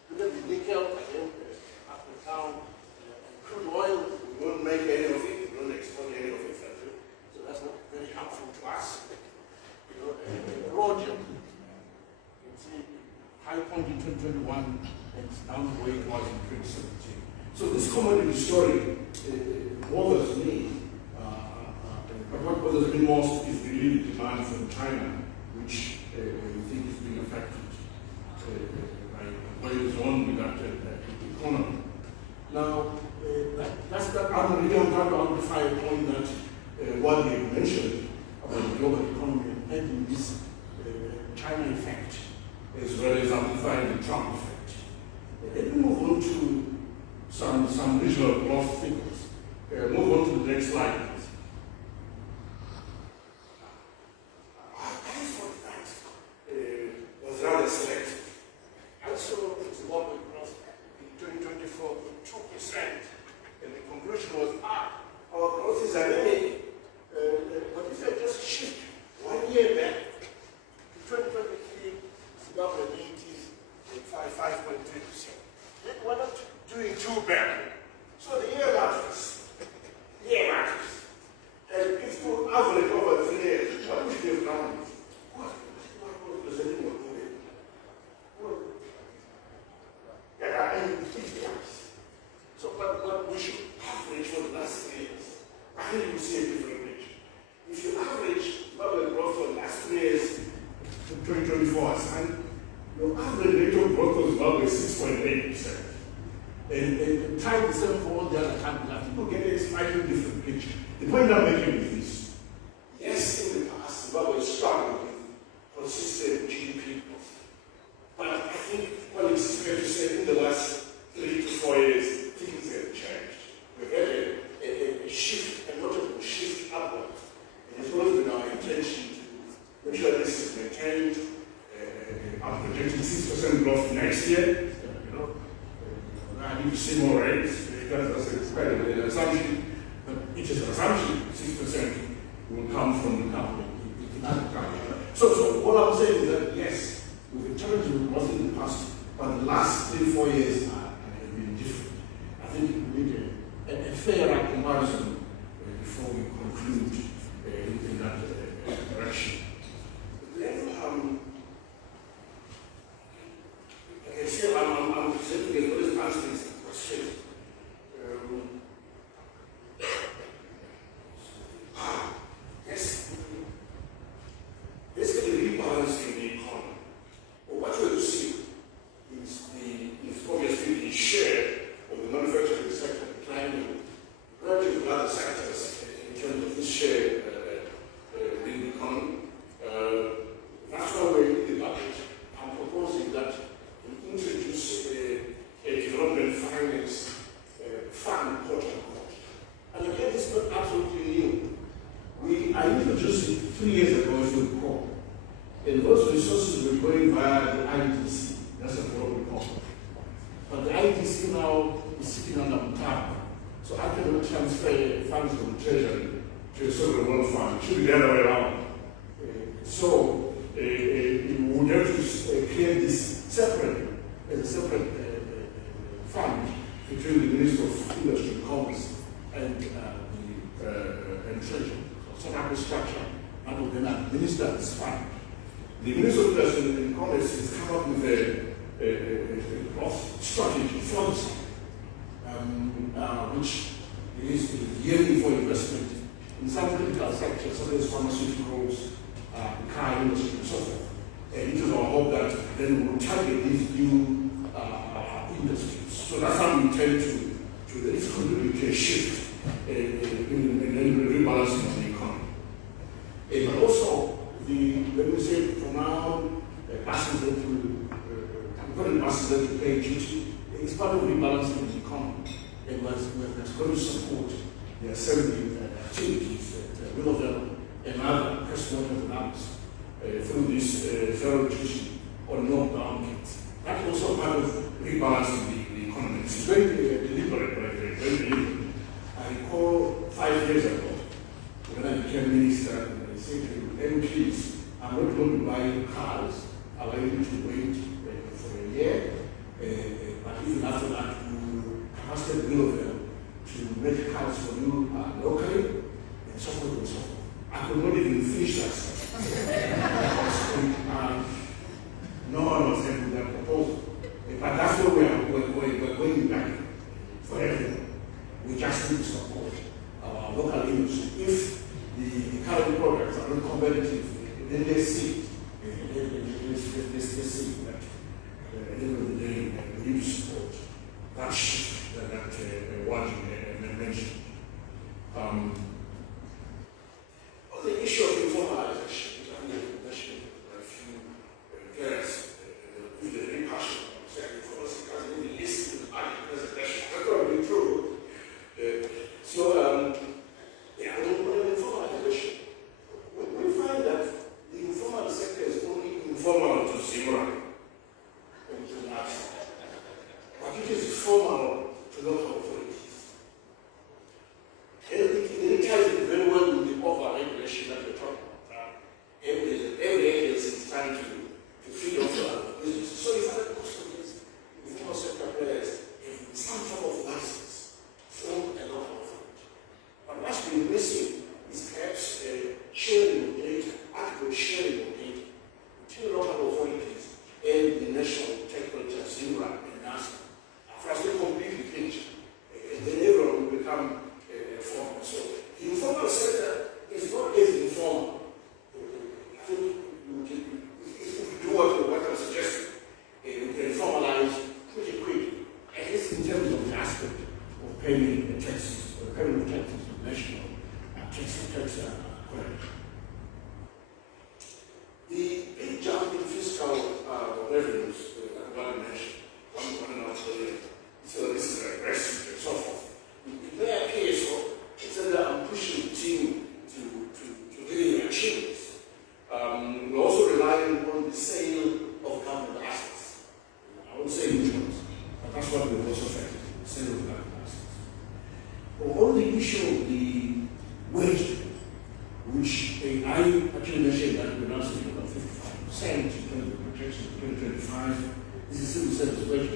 Look at the nickel, again, up and down. Crude oil, we won't make any of it, we don't export any of it. So that's not very helpful to us. You know, rhodium, you can see high point in 2021 and down the way it was in 2017. So this commodity story bothers me. But what bothers me most is really the demand from China, which we think is being affected by what is on with that economy. Now, that's that other really I'm trying to amplify a point that what you mentioned about the global economy and this China effect, as well as amplifying the Trump effect. Let me move on to some regional growth figures. Move on to the next slide, please. I thought that was rather selective. And so it's global growth in 2024, 2%. And the conclusion was, our growth is anemic. But if I just shift 1 year back to 2023, Zimbabwe is at 5.3%. We're not doing too bad. So the year matters. And if you average over 3 years, what would you have done? What does anyone do? So, but we should average for the last 3 years. I think you see a different picture. If you average Zimbabwe growth for the last 3 years, 2024, and your average rate of growth of Zimbabwe is 6.8%. And try the same for all the other countries. People get a slightly different picture. The point I'm making is this. Yes, in the past, Zimbabwe struggled with consistent GDP growth. But I think what it's fair to say in the last 3 to 4 years, things have changed. We've had a shift, a notable shift upwards. And it's always been our intention to make sure this is maintained. I'm projecting 6% growth next year. I need to see more rates because that's quite an assumption. But it is an assumption 6% will come from the company. So what I'm saying is that yes, we've been challenging growth in the past, but the last 3-4 years have been different. I think we need a fairer comparison before we conclude in that direction. Then, okay, still I'm presenting as well as answering some questions. Yes, basically rebalancing the economy. Well, what we're to see is obviously the share of the manufacturing sector declining relative to other sectors in terms of this share the economy. That's why we're in the budget. I'm proposing that we introduce a development finance fund, quote unquote. And again, it's not absolutely new. I introduced it 3 years ago, if you recall. And those resources were going via the IDC. That's a global problem. But the IDC now is sitting under Mutaba. So I cannot transfer funds from Treasury to a sovereign wealth fund. It should be the other way around. So we would have to create this separate, as a separate fund between the Minister of Industry and Commerce and Treasury. So set up a structure that will then administer this fund. The Minister of Industry and Commerce has come up with a growth strategy for this, which is yearly for investment in some critical sectors, such as pharmaceuticals, the car industry, and so forth. And it is our hope that then we will target these new industries. So that's how we intend to contribute to a shift in the rebalancing of the economy. But also, let me say, for now, buses that will buses that pay duty, it's part of rebalancing of the economy. And was going to support the assembly activities at Willowville and other customers and others through this zero tuition or no down kits. That's also part of rebalancing the economy. It's very deliberate, but very deliberate. I recall 5 years ago, when I became minister, I said to MPs, I'm not going to buy cars, allow you to wait for a year, but even after that, asked Willowville to make cars for you locally, and so forth and so forth. I could not even finish that stuff. No one was able to that proposal. But that's where we're going back for everything. We just need to support our local industry. If the current products are not competitive, then they see they see that at the end of the day, we need to support that shift that what you mentioned. On the issue of informalization, which I mentioned a few players, with the very passionate saying for us, because they didn't listen to the presentation. That's probably true. On informalization, we find that the informal sector is only informal to zero and to us. But it is formal to local authorities. And it ties in very well with the over-regulation that we're talking about. Every agency is trying to feed off the business. So if I most of these informal sector players have some form of license from a local authority. But what's been missing is perhaps sharing of data, adequate sharing of data between local authorities and the national technology as ZIMRA and NASA. For us to complete the picture, and then everyone will become formal. So the informal sector is not as informal. I think if we do what I'm suggesting, we can formalize pretty quickly, at least in terms of the aspect of paying the taxes, payment of taxes to national tax collection. The big jump in fiscal revenues, what I mentioned, 1.5 trillion. So this is aggressive and so forth. In their case, I'm pushing the team to really achieve this. We're also relying on the sale of government assets. I won't say which ones, but that's what we've also found, the sale of government assets. On the issue of the wage, which I actually mentioned that we're now sitting about 55% in terms of projection for 2025. This is civil service wage.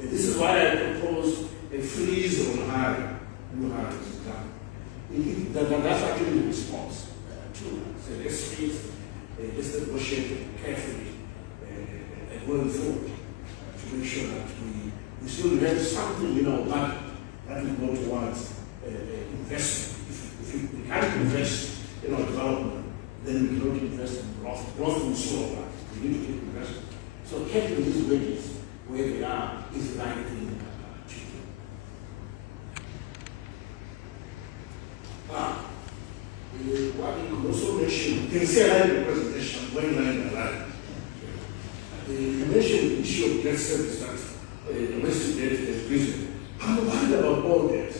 And this is why I propose a freeze on hiring, new hiring is done. That's actually the response to it. So let's freeze, let's negotiate carefully and going forward to make sure that we still have something in our budget that will go towards investment. If we can't invest in our development, then we cannot invest in growth. Growth will slow down. We need to take investment. So keeping these wages where they are is the right thing to do. what you could also mention, you can see I like the presentation, going line by line. You mentioned the issue of debt service, that domestic debt is increasing. I'm worried about all that.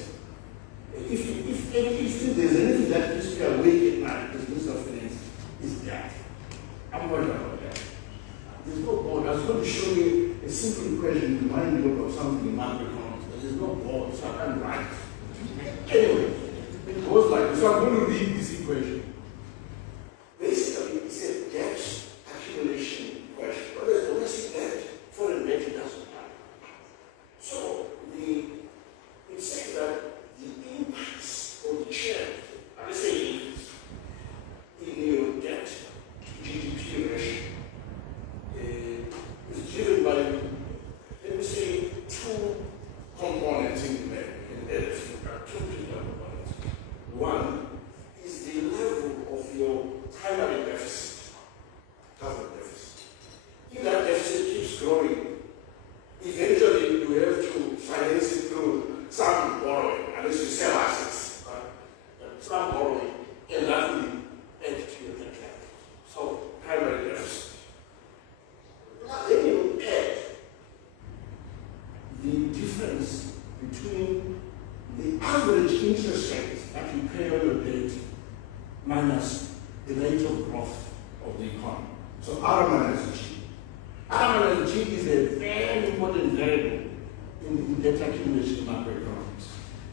If there's anything that keeps me awake at night, as Minister of Finance, is that. I'm worried about that. There's no board. I was going to show you a simple equation to remind you of something in macroeconomics, but there's no board, so I can't write. Anyway, it goes like this. So I'm going to read this equation. Basically, it's a debt accumulation equation. But there's domestic debt, foreign debt, it doesn't matter. So it says that the increase or the share, let's say increase, in your debt to GDP ratio is driven by, let me say, two components in there. Two critical components. One is the level of your primary deficit, government deficit. If that deficit keeps growing, eventually you have to finance it through some borrowing, unless you sell assets, some borrowing, and that will add to your debt level. So, primary deficit. Now, then you add the difference between the average interest rate that you pay on your debt minus the rate of growth of the economy. So R minus G. R minus G is a very important variable in debt accumulation in macroeconomics.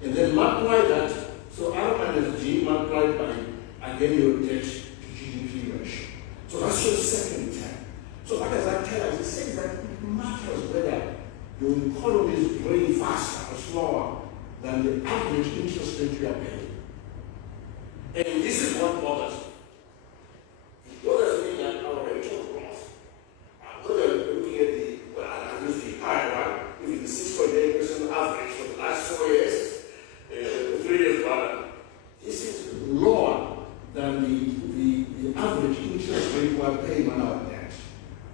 And then multiply that, so R minus G multiplied by, again, your debt to GDP ratio. So that's your second term. So what does that tell us? It says that it matters whether your economy is growing faster or slower than the average interest rate you are paying. And this is what bothers me. It bothers me that our rate of growth, whether looking at the, well, I use the higher one, with the 6.8% average for the last 4 years, 3 years rather, this is lower than the average interest rate we are paying on our debt,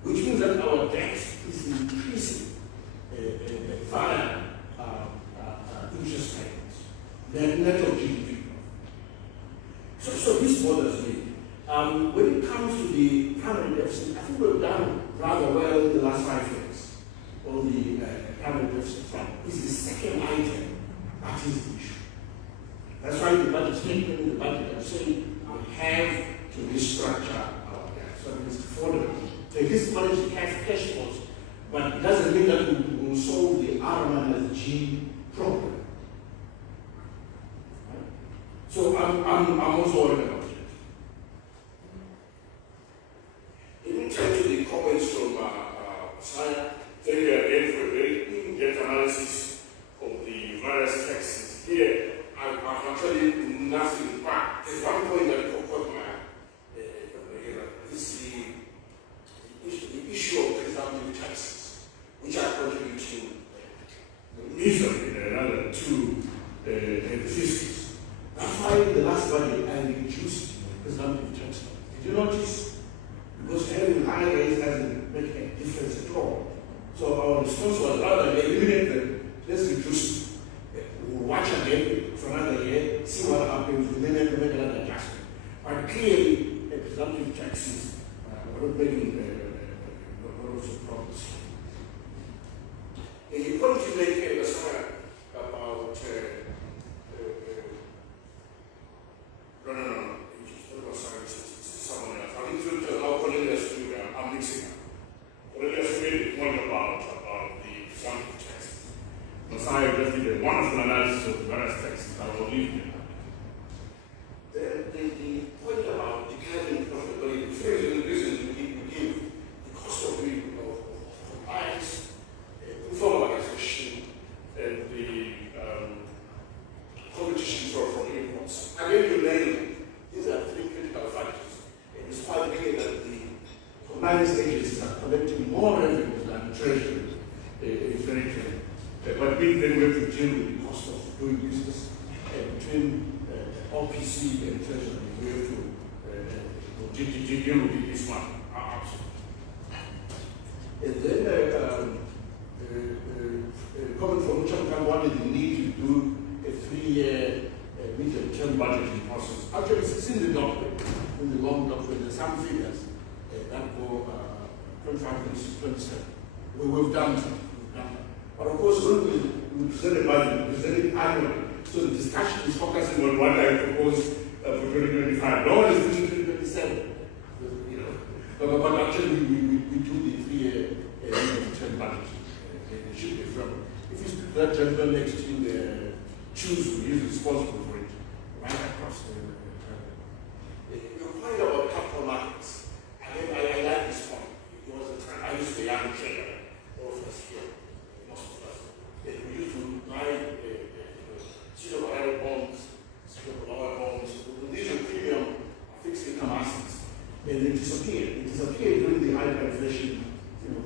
which means that our debt is increasing via interest payments, net of GDP. So this bothers me. When it comes to the primary deficit, I think we've done rather well in the last 5 years on the primary deficit front. It's the second item that is the issue. That's why the budget statement in the budget are saying we have to restructure our debt so it is affordable. So this manage the cash flows, but it doesn't mean that we will solve the R minus G problem. So I'm also worried about it. Let me turn to the comments from Saya. Thank you again for a very in-depth analysis of the various texts. Here, I've actually nothing back. There's one point that caught my is the issue of presumptive taxes, which are contributing easily another to the fiscus. That's why in the last budget I reduced presumptive tax. Did you notice? Because having higher rates doesn't make a difference at all. So our response was rather than eliminate them, let's reduce. We'll watch again for another year, see what happens, and then have to make another adjustment. But clearly, a presumptive taxes are not making lots of progress. And you point to make a about no. Sorry, someone else. I think to how Cornelius do that. I'm mixing up. Cornelius made a point about the presumptive taxes. Messiah just did a wonderful analysis of the various texts. I will leave them. The point about declaring profitability, the first reason we give the cost of compliance, informal organization, and the competition from imports. Again, you name these are 3 critical factors. And it's quite clear that the compliance agencies are collecting more revenues than the treasury. It's very clear. But we then have to deal with the cost of doing business between OPC and treasury. We have to deal with this one. And then comment from Chamkan wanted the need to do a 3-year medium-term budgeting process. Actually, it's in the document, in the long document. There's some figures that go 25, 26, 27. We've done that. But of course, when we present a budget, we present it annually. So the discussion is focusing on what I propose for 2025. No one is doing 2027. You know, but actually, we do the 3-year medium-term budget. It should be from. If you speak to that gentleman next to you, choose who is responsible for it, right across the your point about capital markets, I like this point. It was a time I used to be a young trader, all of us here, most of us. We used to buy silver bonds, silver bonds, these are premium fixed income assets, and they disappeared. They disappeared during the hyperinflation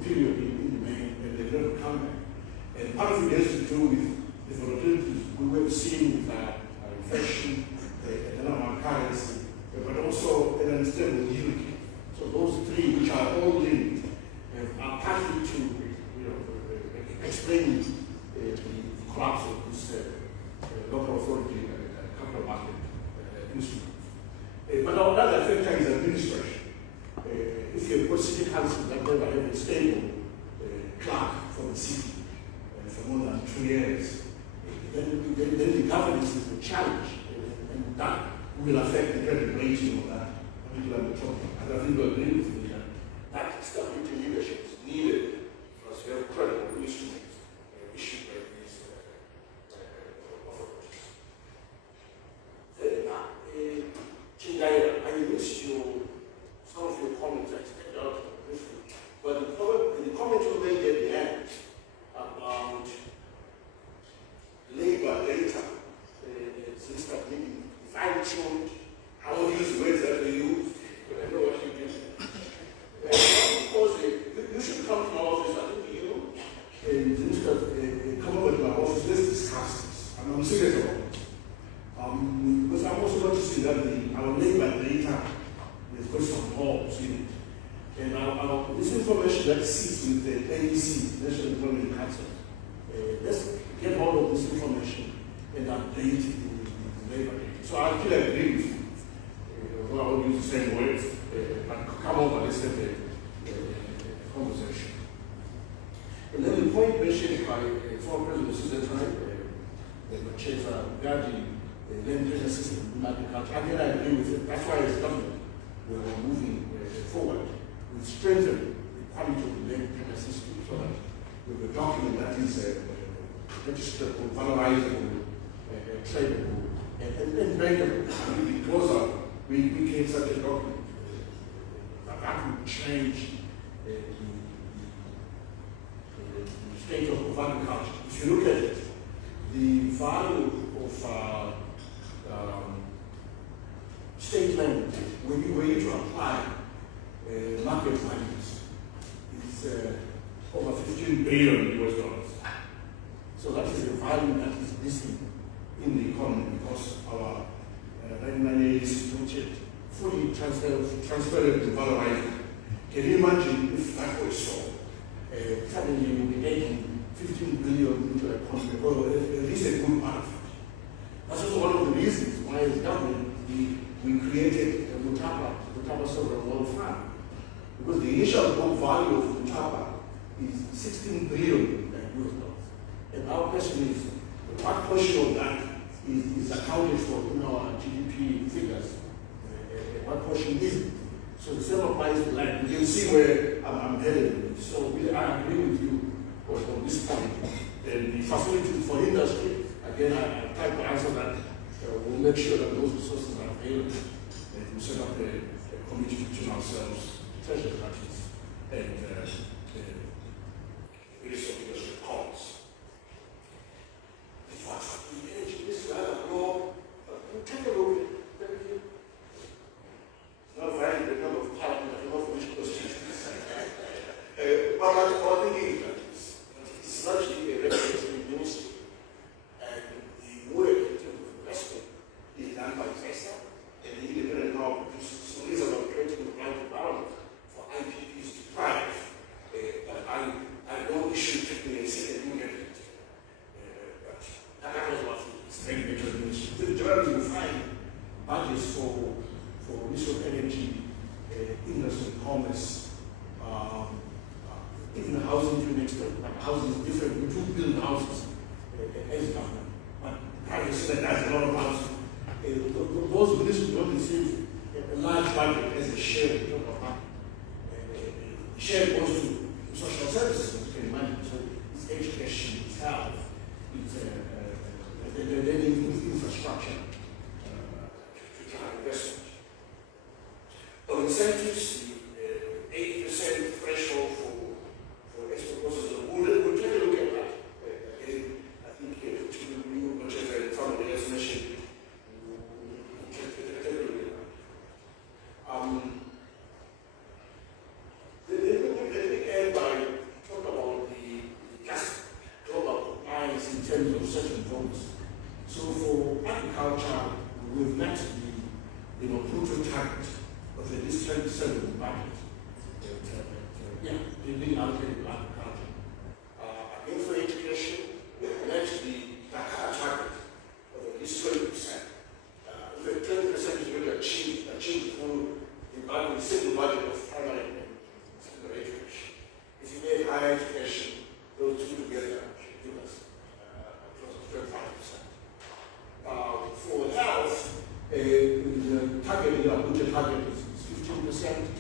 period in the main, and they never come back. And part of it has to do with the volatilities we were seeing with inflation and our currency, but also an unstable yield. So those three, which are all linked, are partly to explain the collapse of this local authority capital market instrument. But another factor is administration. If you have got city council that never have a stable clerk for the city for more than 2 years, then the governance is a challenge, and that will affect the credit rating of that particular metropolis. And I think you agree with me that stability leadership is needed for us to have credible instruments issued by these authorities. Chindaira, I missed some of your comments. I stepped out briefly, but the comment you made at the end about labor data, since that maybe fine-tuned, I won't use the words that they use, but I know what you do. Because you should come to my office, I think you, come over to my office, let's discuss this. And I'm serious about it. Because I'm also noticing that our labor data has got some holes in it. And this information that sits with the NEC, National Employment Council, let's get hold of this information and update the labor data. So I feel agree with you. I won't use the same words, but come over, let's have a conversation. And then the point mentioned by former President Susan Trai, Macheza, regarding the land tenure system in agriculture, again I agree with it. That's why as government we're moving forward with strengthening the quality of the land tenure system so that with a document that is registerable, valorizable, tradable, and bankable. Because we create such a document that will change the state of agriculture. If you look at it, the value of state land, when you were to apply market values, is over $15 billion. So that is the value that is missing in the economy because our 1998 instituted fully transferred and valorized. Can you imagine if that was so? Suddenly you will be adding 15 billion into the economy, or at least a good part of it. That's also one of the reasons why as government we created the Mutapa Sovereign Wealth Fund. Because the initial book value of Mutapa is 16 billion US dollars. And our question is, what portion of that is accounted for in our GDP figures? What portion is it? So the same applies to land. You can see where I'm headed. So I agree with you on this point. And the facilities for industry, again, I try to answer that. We'll make sure that those resources are available. And we set up a committee between ourselves, treasury practice, and resource leadership calls. The energy ministry has a law, take a look at it. It's not valid the number of parliament, I don't know for which questions. But our thinking is it's largely a regulatory ministry, and the work in terms of investment is done by TESA and the independent power producers. So these are about creating the right environment for IPPs to thrive. But define budgets for Ministry of Energy, Industry, Commerce, even housing to an extent. Housing is different. We do build houses as government, but private sector has a lot of housing. Those ministries don't receive a large budget as a share of money. Share goes to social services, as you can imagine. So it's education, it's health, it's infrastructure to drive investment. On incentives, the 80% threshold for export processors, we'll take a look at that. Again, I think to you, much as somebody else mentioned, we'll take a look at that. Let me end by talking about the gas global compliance in terms of certain zones. So for agriculture, we've met the brutal target of the district service budget. Being allocated to agriculture. Again, for education, we've met the Dakar target of at least 20%. The 20% is really achieved through the budget, the single budget of primary and secondary education. If you made higher education, those two together should give us close to 25%. For health, the target, the budget target is 15%.